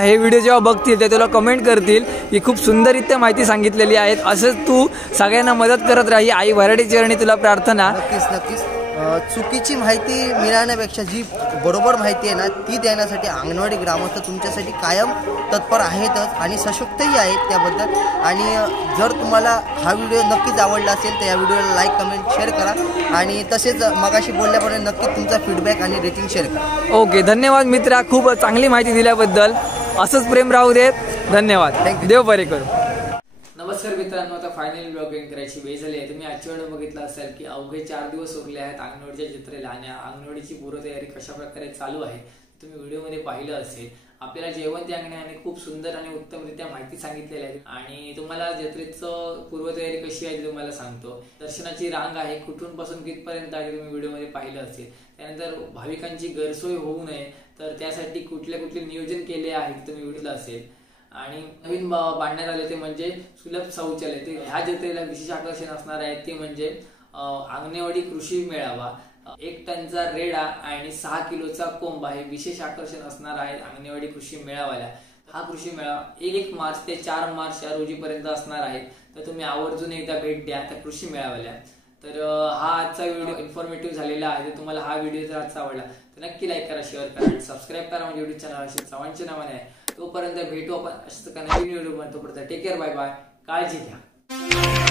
हे व्हिडिओ जेव्हा बघतील ते तुला कमेंट करतील की खूप सुंदररित्या माहिती सांगितलेली आहे. असंच तू सगळ्यांना मदत करत राही. आई भराडे चरणी तुला प्रार्थना. नक्कीच चुकीची माहिती मिळवण्यापेक्षा जी बरोबर माहिती आहे ना ती देण्यासाठी अंगणवाडी ग्रामस्थ तुमच्यासाठी कायम तत्पर आहेतच आणि सशक्तही आहेत त्याबद्दल. आणि जर तुम्हाला हा व्हिडिओ नक्कीच आवडला असेल तर या व्हिडिओला लाईक कमेंट शेअर करा आणि तसेच मगाशी बोलल्याप्रमाणे नक्कीच तुमचा फीडबॅक आणि रेटिंग शेअर करा. ओके, धन्यवाद मित्रा, खूप चांगली माहिती दिल्याबद्दल. असंच प्रेम राहू देत. धन्यवाद. देव बरे करू. नमस्कार मित्रांनो, आता फायनल ब्लॉगिंग करायची वेळ झाली आहे. तुम्ही आजच्या व्हिडिओ बघितला असेल की अवघे 4 दिवस उरले आहेत अंगणवाडीच्या जत्रेला आणि अंगणवाडीची पूर्वतयारी कशा प्रकारे चालू आहे तुम्ही व्हिडिओमध्ये पाहिलं असेल. आपल्याला जयवंती अंगणे खूप सुंदर आणि उत्तमरित्या माहिती सांगितलेली आहे आणि तुम्हाला जत्रेचं पूर्वतयारी कशी आहे तुम्हाला सांगतो. दर्शनाची रांग आहे, कुठून पासून कितपर्यंत आहे तुम्ही व्हिडिओमध्ये पाहिलं असेल. त्यानंतर भाविकांची गैरसोय होऊ नये तर त्यासाठी कुठले नियोजन केले आहे तुम्ही व्हिडिओला असेल. आणि नवीन बांधण्यात आले ते म्हणजे सुलभ शौचालय. ते ह्या जत्रेला विशेष आकर्षण असणार आहे ते म्हणजे अंगणवाडी कृषी मेळावा. 1 टनचा रेडा आणि 6 किलोचा कोंबा हे विशेष आकर्षण असणार आहे अंगणवाडी कृषी मेळाव्याला. हा कृषी मेळावा 1 मार्च ते 4 मार्च या रोजीपर्यंत असणार आहे. तर तुम्ही आवर्जून एकदा भेट द्या त्या कृषी मेळाव्याला. तर हा आजचा व्हिडिओ इन्फॉर्मेटिव्ह झालेला आहे. तर तुम्हाला हा व्हिडिओ जर आजचा आवडला तर नक्की लाईक करा, शेअर करा आणि सबस्क्राईब करा म्हणजे युट्यूब चॅनल अशी चव्हाणच्या नावाने आहे. तोपर्यंत भेटू आपण अशाच नवीन व्हिडिओ. तोपर्यंत टेक केअर, बाय बाय, काळजी घ्या.